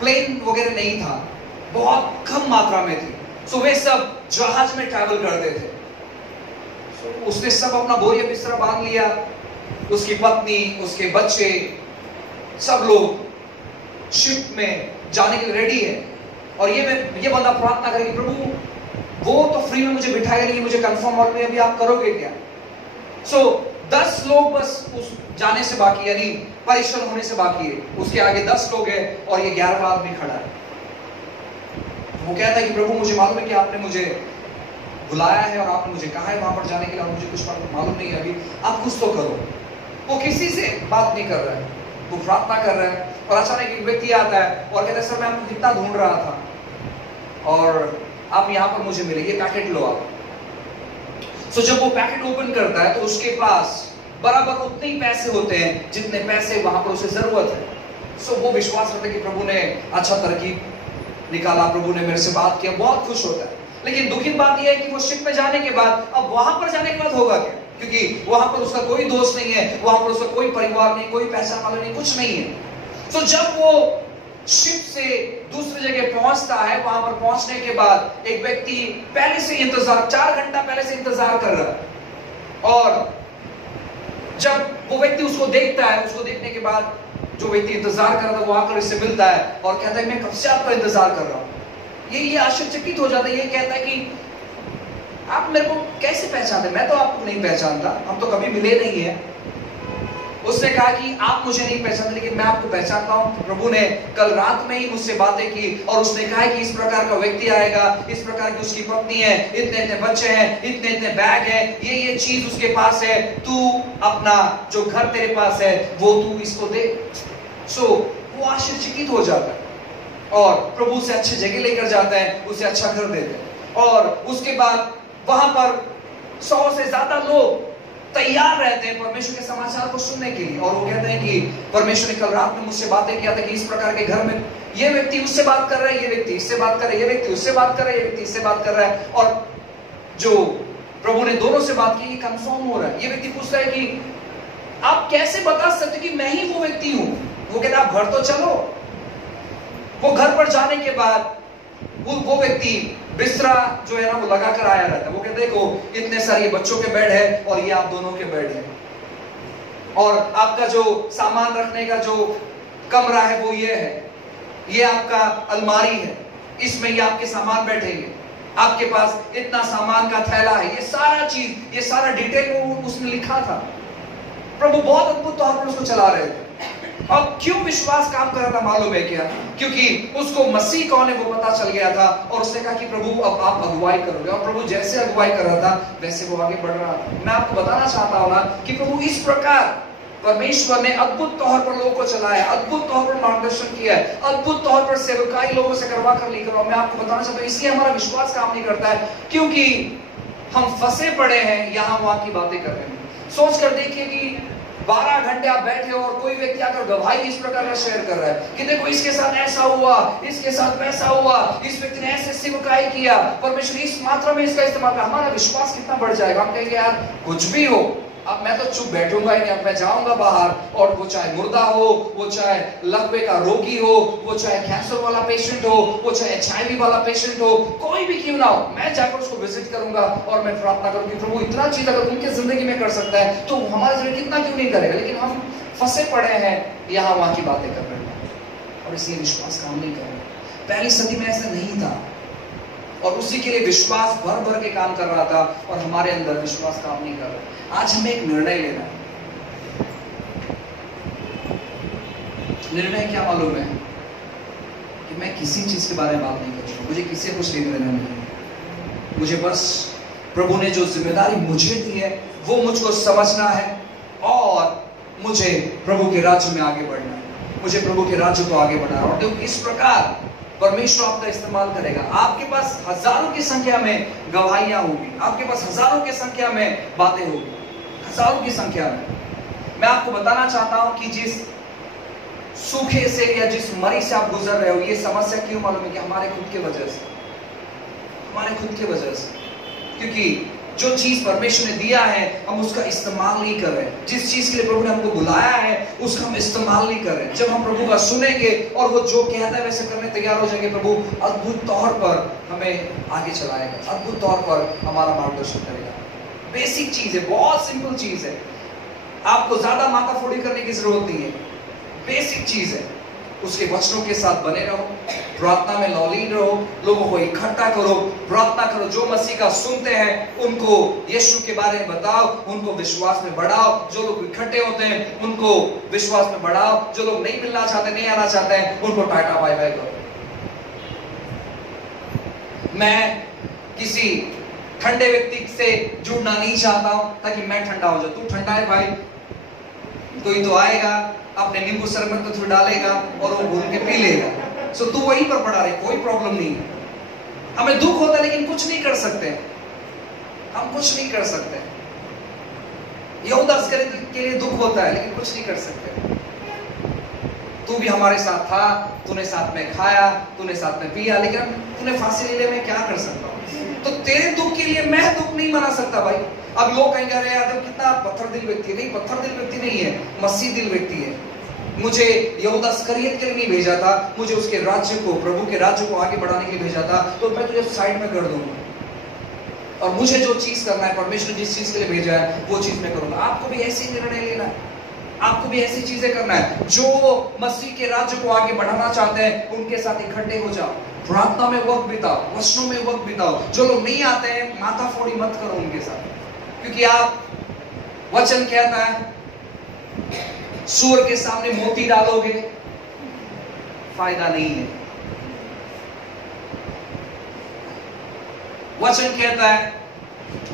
प्लेन वगैरह नहीं था, बहुत कम मात्रा में थी। सो वे सब जहाज में ट्रैवल करते थे। उसने सब अपना बोरिया बिस्तरा बांध लिया, उसकी पत्नी, उसके बच्चे, सब लोग शिप में जाने के लिए रेडी है। और ये बंदा प्रार्थना करेगी, प्रभु वो तो फ्री में मुझे बिठाएगा, लेकिन मुझे कंफर्म और अभी आप करोगे क्या? सो 10 लोग बस उस जाने से बाकी, यानी परिश्रम होने से बाकी है। उसके आगे 10 लोग हैं और ये 11वां आदमी खड़ा है। वो कहता है कि प्रभु मुझे मालूम है कि आपने मुझे बुलाया है और आपने मुझे कहा है वहां पर जाने के लिए, और मुझे कुछ मालूम नहीं है, अभी आप कुछ तो करो। वो किसी से बात नहीं कर रहा है, वो प्रार्थना कर रहा है। और अचानक एक व्यक्ति आता है और कहता है सर मैं आपको कितना ढूंढ रहा था और आप यहाँ पर मुझे मिले, ये पैकेट लो आप। सो जब वो पैकेट ओपन करता है तो उसके पास बराबर उतने ही पैसे होते हैं जितने पैसे वहां पर उसे जरूरत है। सो वो विश्वास करता है कि प्रभु ने अच्छा तरकीब निकाला, प्रभु ने मेरे से बात किया, बहुत खुश होता है। लेकिन दुखी बात यह है कि वो शिप में जाने के बाद, अब वहां पर जाने के बाद होगा क्या? क्योंकि वहां पर उसका कोई दोस्त नहीं है, वहां पर उसका कोई परिवार नहीं, कोई पहचान वाला नहीं, कुछ नहीं है। तो जब वो शिप से दूसरी जगह पहुंचता है, वहां पर पहुंचने के बाद एक व्यक्ति पहले से इंतजार, 4 घंटा पहले से इंतजार कर रहा है। और जब वो व्यक्ति उसको देखता है, उसको देखने के बाद जो व्यक्ति इंतजार कर रहा था वो आकर इससे मिलता है और कहता है मैं कब से आपका इंतजार कर रहा हूं। ये आश्चर्यचकित हो जाता है। ये कहता है कि आप मेरे को कैसे पहचानते? मैं तो आपको नहीं पहचानता, हम तो कभी मिले नहीं है। उसने कहा कि आप मुझे नहीं पहचानते लेकिन मैं आपको पहचानता हूं। प्रभु ने कल रात में ही मुझसे बातें की और उसने कहा कि इस प्रकार का व्यक्ति आएगा, इस प्रकार की उसकी पत्नी है, इतने इतने बच्चे हैं, इतने इतने बैग है, ये चीज उसके पास है, तू अपना जो घर तेरे पास है वो तू इसको दे। सो वो आश्चर्यचकित हो जाता है और प्रभु से अच्छी जगह लेकर जाता है, उसे अच्छा घर देते हैं। और उसके बाद वहां पर 100 से ज्यादा लोग तैयार रहते हैं परमेश्वर के समाचार को सुनने के लिए। और वो कहते हैं कि परमेश्वर ने कल रात में मुझसे बातें किया था कि इस प्रकार के घर में ये व्यक्ति उससे बात कर रहा है, ये व्यक्ति इससे बात कर रहा है, ये व्यक्ति उससे बात कर रहा है, ये व्यक्ति इससे बात कर रहा है। और जो प्रभु ने दोनों से बात की, ये कंफर्म हो रहा है। ये व्यक्ति पूछ रहा है कि आप कैसे बता सकते कि मैं ही वो व्यक्ति हूं? वो कहता है आप घर तो चलो। वो घर पर जाने के बाद वो व्यक्ति बिस्तरा जो है ना वो लगा कर आया रहता है। वो कहते देखो इतने सारे बच्चों के बेड है और ये आप दोनों के बेड है, और आपका जो सामान रखने का जो कमरा है वो ये है, ये आपका अलमारी है, इसमें ये आपके सामान बैठेंगे, आपके पास इतना सामान का थैला है। ये सारा चीज, ये सारा डिटेल वो उसने लिखा था। प्रभु बहुत अद्भुत तौर पर उसको चला रहे थे। अब क्यों विश्वास काम कर रहा था मालूम है क्या? क्योंकि उसको मसीह कौन है वो पता चल गया था, और उसने कहा कि प्रभु अब आप अगुवाई करोगे, और प्रभु जैसे अगुवाई कर रहा था वैसे वो आगे बढ़ रहा था। मैं आपको बताना चाहता हूं ना कि प्रभु इस प्रकार परमेश्वर ने अद्भुत तौर पर लोगों को चलाया, अद्भुत तौर पर मार्गदर्शन किया है, अद्भुत तौर पर सेवकाई लोगों से करवा कर लेकर। और मैं आपको बताना चाहता हूं इसलिए हमारा विश्वास काम नहीं करता है, क्योंकि हम फंसे पड़े हैं यहां वहां की बातें कर रहे हैं। सोच कर देखिए कि 12 घंटे आप बैठे हो और कोई व्यक्ति आकर गवाही इस प्रकार का शेयर कर रहा है कि देखो इसके साथ ऐसा हुआ, इसके साथ वैसा हुआ, इस व्यक्ति ने ऐसे सेवकाई किया, परमेश्वर इस मात्रा में इसका इस्तेमाल कर। हमारा विश्वास कितना बढ़ जाएगा। हम कहेंगे यार कुछ भी हो, अब मैं तो चुप बैठूंगा ही नहीं, अब मैं जाऊंगा बाहर, और वो चाहे मुर्दा हो, वो चाहे लकवे का रोगी हो, वो चाहे कैंसर वाला पेशेंट हो, वो चाहे HIV वाला पेशेंट हो, कोई भी क्यों ना हो, मैं जाकर उसको विजिट करूंगा और मैं प्रार्थना करूंगी प्रभु इतना चीज अगर उनकी जिंदगी में कर सकता है तो हमारे जिंदगी कितना क्यों नहीं करेगा। लेकिन हम फंसे पड़े हैं यहां वहां की बातें कर रहे हैं और इसलिए विश्वास काम नहीं कर रहे। पहली सदी में ऐसा नहीं था और उसी के लिए विश्वास भर भर के काम कर रहा था और हमारे अंदर विश्वास काम नहीं कर रहा। आज हमें एक निर्णय लेना है। निर्णय क्या मालूम है कि मैं किसी चीज के बारे में बात नहीं करूंगा, मुझे किसी से कुछ लेना देना नहीं, मुझे बस प्रभु ने जो जिम्मेदारी मुझे दी है वो मुझको समझना है और मुझे प्रभु के राज्य में आगे बढ़ना है, मुझे प्रभु के राज्य को आगे बढ़ाना है। और इस प्रकार परमेश्वर आपका इस्तेमाल करेगा। आपके पास हजारों की संख्या में गवाहियां होगी, आपके पास हजारों की संख्या में बातें होगी, हजारों की संख्या में। मैं आपको बताना चाहता हूं कि जिस सूखे से या जिस मरी से आप गुजर रहे हो, ये समस्या क्यों मालूम है कि हमारे खुद के वजह से, हमारे खुद के वजह से। क्योंकि जो चीज परमेश्वर ने दिया है हम उसका इस्तेमाल नहीं कर रहे, जिस चीज के लिए प्रभु ने हमको बुलाया है उसका हम इस्तेमाल नहीं कर रहे। जब हम प्रभु का सुनेंगे और वो जो कहता है वैसे करने तैयार हो जाएंगे, प्रभु अद्भुत तौर पर हमें आगे चलाएगा, अद्भुत तौर पर हमारा मार्गदर्शन करेगा। बेसिक चीज है, बहुत सिंपल चीज है, आपको ज्यादा माथाफोड़ी करने की जरूरत नहीं है, बेसिक चीज है। उसके वचनों के साथ बने रहो, प्रार्थना में लौलीन रहो, लोगों को इकट्ठा करो, प्रार्थना करो, जो मसीह का सुनते हैं उनको यीशु के बारे में बताओ, उनको विश्वास में बढ़ाओ, जो लोग इकट्ठे होते हैं उनको विश्वास में बढ़ाओ, जो लोग नहीं मिलना चाहते, नहीं आना चाहते हैं उनको टाटा बाय बाय करो। मैं किसी ठंडे व्यक्ति से जुड़ना नहीं चाहता हूं ताकि मैं ठंडा हो जाऊं। तू ठंडा है भाई, कोई तो आएगा अपने नींबू शरबत तो थोड़ा डालेगा और वो भूल के पी लेगा, सो तू वहीं पर पड़ा रहे, कोई प्रॉब्लम नहीं है। हमें दुख होता है लेकिन कुछ नहीं कर सकते, हम कुछ नहीं कर सकते। यहूदा के लिए दुख होता है लेकिन कुछ नहीं कर सकते। तू भी हमारे साथ था, तूने साथ में खाया, तूने साथ में पिया, लेकिन तूने फांसी ले लिया, मैं क्या कर सकता हूँ? तो तेरे दुख के लिए मैं दुख नहीं मना सकता भाई। अब लोग कहेंगे अरे यार कितना पत्थर दिल व्यक्ति है। नहीं, पत्थर दिल व्यक्ति नहीं है, मसीह दिल व्यक्ति है। मुझे यहूदा अस्करियत के लिए नहीं भेजा था, मुझे उसके राज्य को, प्रभु के राज्य को आगे बढ़ाने के लिए भेजा था, तो मैं तुझे साइड में कर दूंगा और मुझे जो चीज करना है, परमेश्वर जिस चीज के लिए भेजा है वो चीज मैं करूंगा। आपको भी ऐसे ही निर्णय लेना है, आपको भी ऐसी चीजें करना है। जो मसीह के राज्य को आगे बढ़ाना चाहते हैं उनके साथ इकट्ठे हो जाओ, प्रार्थना में वक्त बिताओ, वचनों में वक्त बिताओ। जो लोग नहीं आते हैं माथाफोड़ी मत करो उनके साथ, क्योंकि आप, वचन कहता है सूअर के सामने मोती डालोगे फायदा नहीं है। वचन कहता है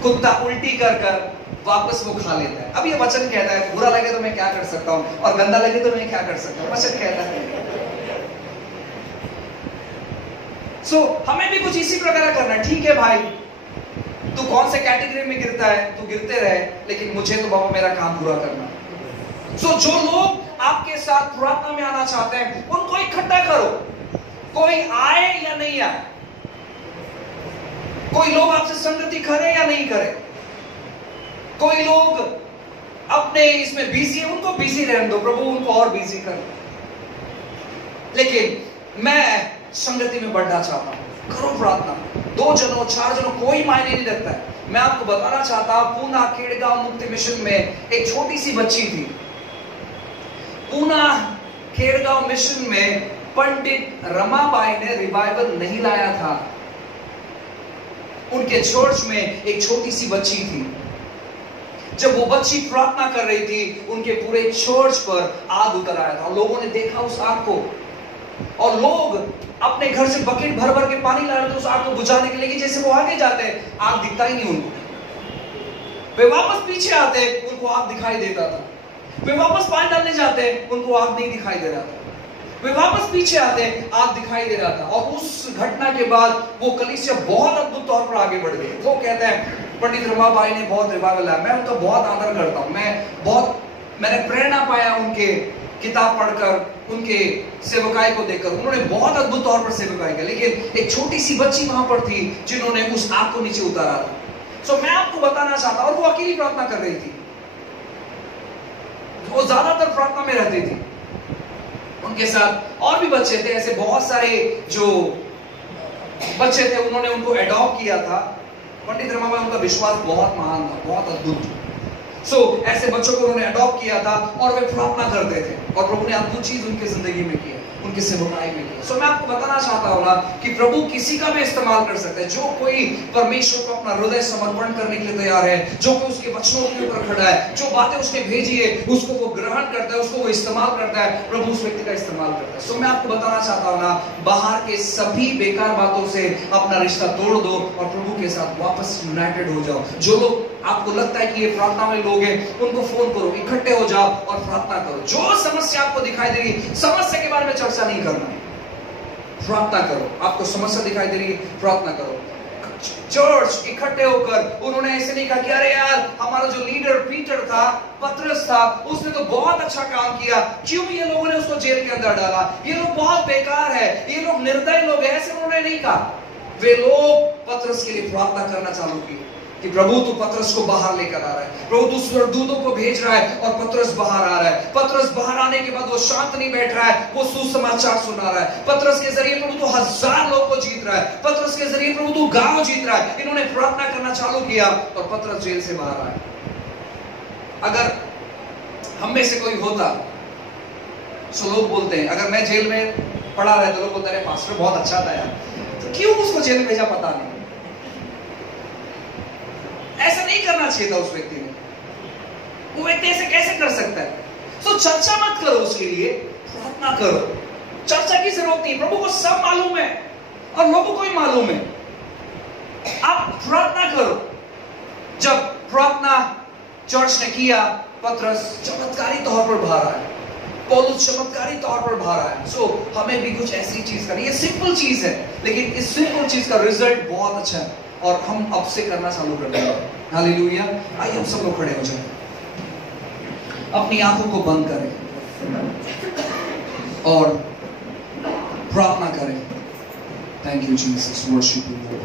कुत्ता उल्टी कर कर वापस वो खा लेता है। अब ये वचन कहता है, बुरा लगे तो मैं क्या कर सकता हूं और गंदा लगे तो मैं क्या कर सकता हूं, वचन कहता है। हमें भी कुछ इसी प्रकार करना है। ठीक है भाई, तू कौन से कैटेगरी में गिरता है तू गिरते रहे, लेकिन मुझे तो बाबा मेरा काम पूरा करना। जो लोग आपके साथ प्रार्थना में आना चाहते हैं उनको इकट्ठा करो, कोई आए या नहीं आए, कोई लोग आपसे संगति करे या नहीं करे, कोई लोग अपने इसमें बिजी है उनको बिजी रहने दो, प्रभु उनको और बिजी कर। लेकिन मैं संगति में बढ़ना चाहता हूं, करो प्रार्थना, 2 जनों 4 जनों कोई मायने नहीं रखता है। मैं आपको बताना चाहता हूं, पूना खेड़गांव मुक्ति मिशन में एक छोटी सी बच्ची थी। पूना खेड़गांव मिशन में पंडित रमाबाई ने रिवाइवल नहीं लाया था। उनके चर्च में एक छोटी सी बच्ची थी, जब वो बच्ची प्रार्थना कर रही थी, उनके पूरे चर्च पर आग उतर आया था। लोगों ने देखा उस आग को, और लोग अपने घर से बकेट भर भर के पानी ला रहे थे उस आग को बुझाने के लिए, कि जैसे वो आगे जाते हैं आग दिखता ही नहीं उनको। वे वापस पीछे आते, उनको आग दिखाई देता था। वे वापस पानी डालने जाते, उनको आग नहीं दिखाई दे रहा था। वे वापस पीछे आते, आग दिखाई दे रहा था। और उस घटना के बाद वो कलीसिया बहुत अद्भुत तौर पर आगे बढ़ गई। वो कहते हैं पंडित रमाबाई ने बहुत रिवाइवल लाया, मैं उनका बहुत आदर करता हूं। मैंने प्रेरणा पाया उनके किताब पढ़कर, उनके सेवकाई को देखकर। उन्होंने बहुत अद्भुत तौर पर सेवकाई किया, लेकिन एक छोटी सी बच्ची वहां पर थी जिन्होंने उस आग को नीचे उतारा था। सो मैं आपको बताना चाहता हूं, और वो अकेली प्रार्थना कर रही थी, वो ज्यादातर प्रार्थना में रहती थी। उनके साथ और भी बच्चे थे, ऐसे बहुत सारे जो बच्चे थे, उन्होंने उनको एडॉप्ट किया था। पंडित रमाबाई, उनका विश्वास बहुत महान था, बहुत अद्भुत। ऐसे बच्चों को उन्होंने अडॉप्ट किया था और वे प्रार्थना करते थे, और प्रभु ने अद्भुत चीज उनकी जिंदगी में की, उनके सेवकाई में की। मैं आपको बताना चाहता हूं ना कि प्रभु किसी का भी इस्तेमाल कर सकता है। जो कोई परमेश्वर को अपना हृदय समर्पण करने के लिए तैयार है, जो कोई उसके वचनों के ऊपर खड़ा है, जो बातें उसने भेजी है उसको वो ग्रहण करता है, उसको वो इस्तेमाल करता है, प्रभु उस व्यक्ति का इस्तेमाल करता है। मैं आपको बताना चाहता हूं ना, बाहर के सभी बेकार बातों से अपना रिश्ता तोड़ दो और प्रभु के साथ वापस यूनाइटेड हो जाओ। जो लोग आपको लगता है कि ये प्रार्थना में लोग हैं, उनको फोन करो, इकट्ठे हो जाओ और प्रार्थना करो। जो समस्या आपको दिखाई दे रही, समस्या के बारे में चर्चा नहीं करना है, प्रार्थना करो। आपको समस्या दिखाई दे रही है, प्रार्थना करो। चर्च इकट्ठे होकर उन्होंने ऐसे नहीं कहा कि अरे यार हमारा जो लीडर पीटर था, पतरस था, उसने तो बहुत अच्छा काम किया, क्यों ये लोगों ने उसको जेल के अंदर डाला, ये लोग बहुत बेकार है, ये लोग निर्दयी लोग हैं, ऐसे उन्होंने नहीं कहा। वे लोग पतरस के लिए प्रार्थना करना चालू की कि प्रभु तू पतरस को बाहर लेकर आ रहा है, प्रभु तू स्वर्गदूतों को भेज रहा है और पतरस बाहर आ रहा है। पतरस बाहर आने के बाद वो शांत नहीं बैठ रहा है, वो सुसमाचार सुना रहा है। पतरस के जरिए प्रभु तू 1000 लोगों को जीत रहा है, पतरस के जरिए प्रभु तू गांव जीत रहा है। इन्होंने प्रार्थना करना चालू किया और पतरस जेल से बाहर आया। अगर हम में से कोई होता, सो लोग बोलते हैं, अगर मैं जेल में पड़ा रहा तो लोग बोलते हैं पास्टर बहुत अच्छा था यार, तो क्यों उसको जेल में भेजा पता नहीं। ऐसा नहीं करना चाहिए था उस व्यक्ति ने। वो व्यक्ति ऐसे कैसे कर सकता है? चर्चा मत करो उसके लिए, प्रार्थना करो। चर्चा की जरूरत नहीं, प्रभु को सब मालूम है और लोगों को ही मालूम है। आप प्रार्थना करो। जब प्रार्थना चर्च ने किया, पतरस चमत्कारी तौर पर बाहर आया, पौलुस चमत्कारी तौर पर बाहर आया। हमें भी कुछ ऐसी चीज करनी है। ये सिंपल चीज है, लेकिन इस सिंपल चीज का रिजल्ट बहुत अच्छा है और हम अब से करना चालू कर देंगे। हालेलुया। आइए हम सब लोग खड़े हो जाएं, अपनी आंखों को बंद करें और प्रार्थना करें। Thank you Jesus, worship you.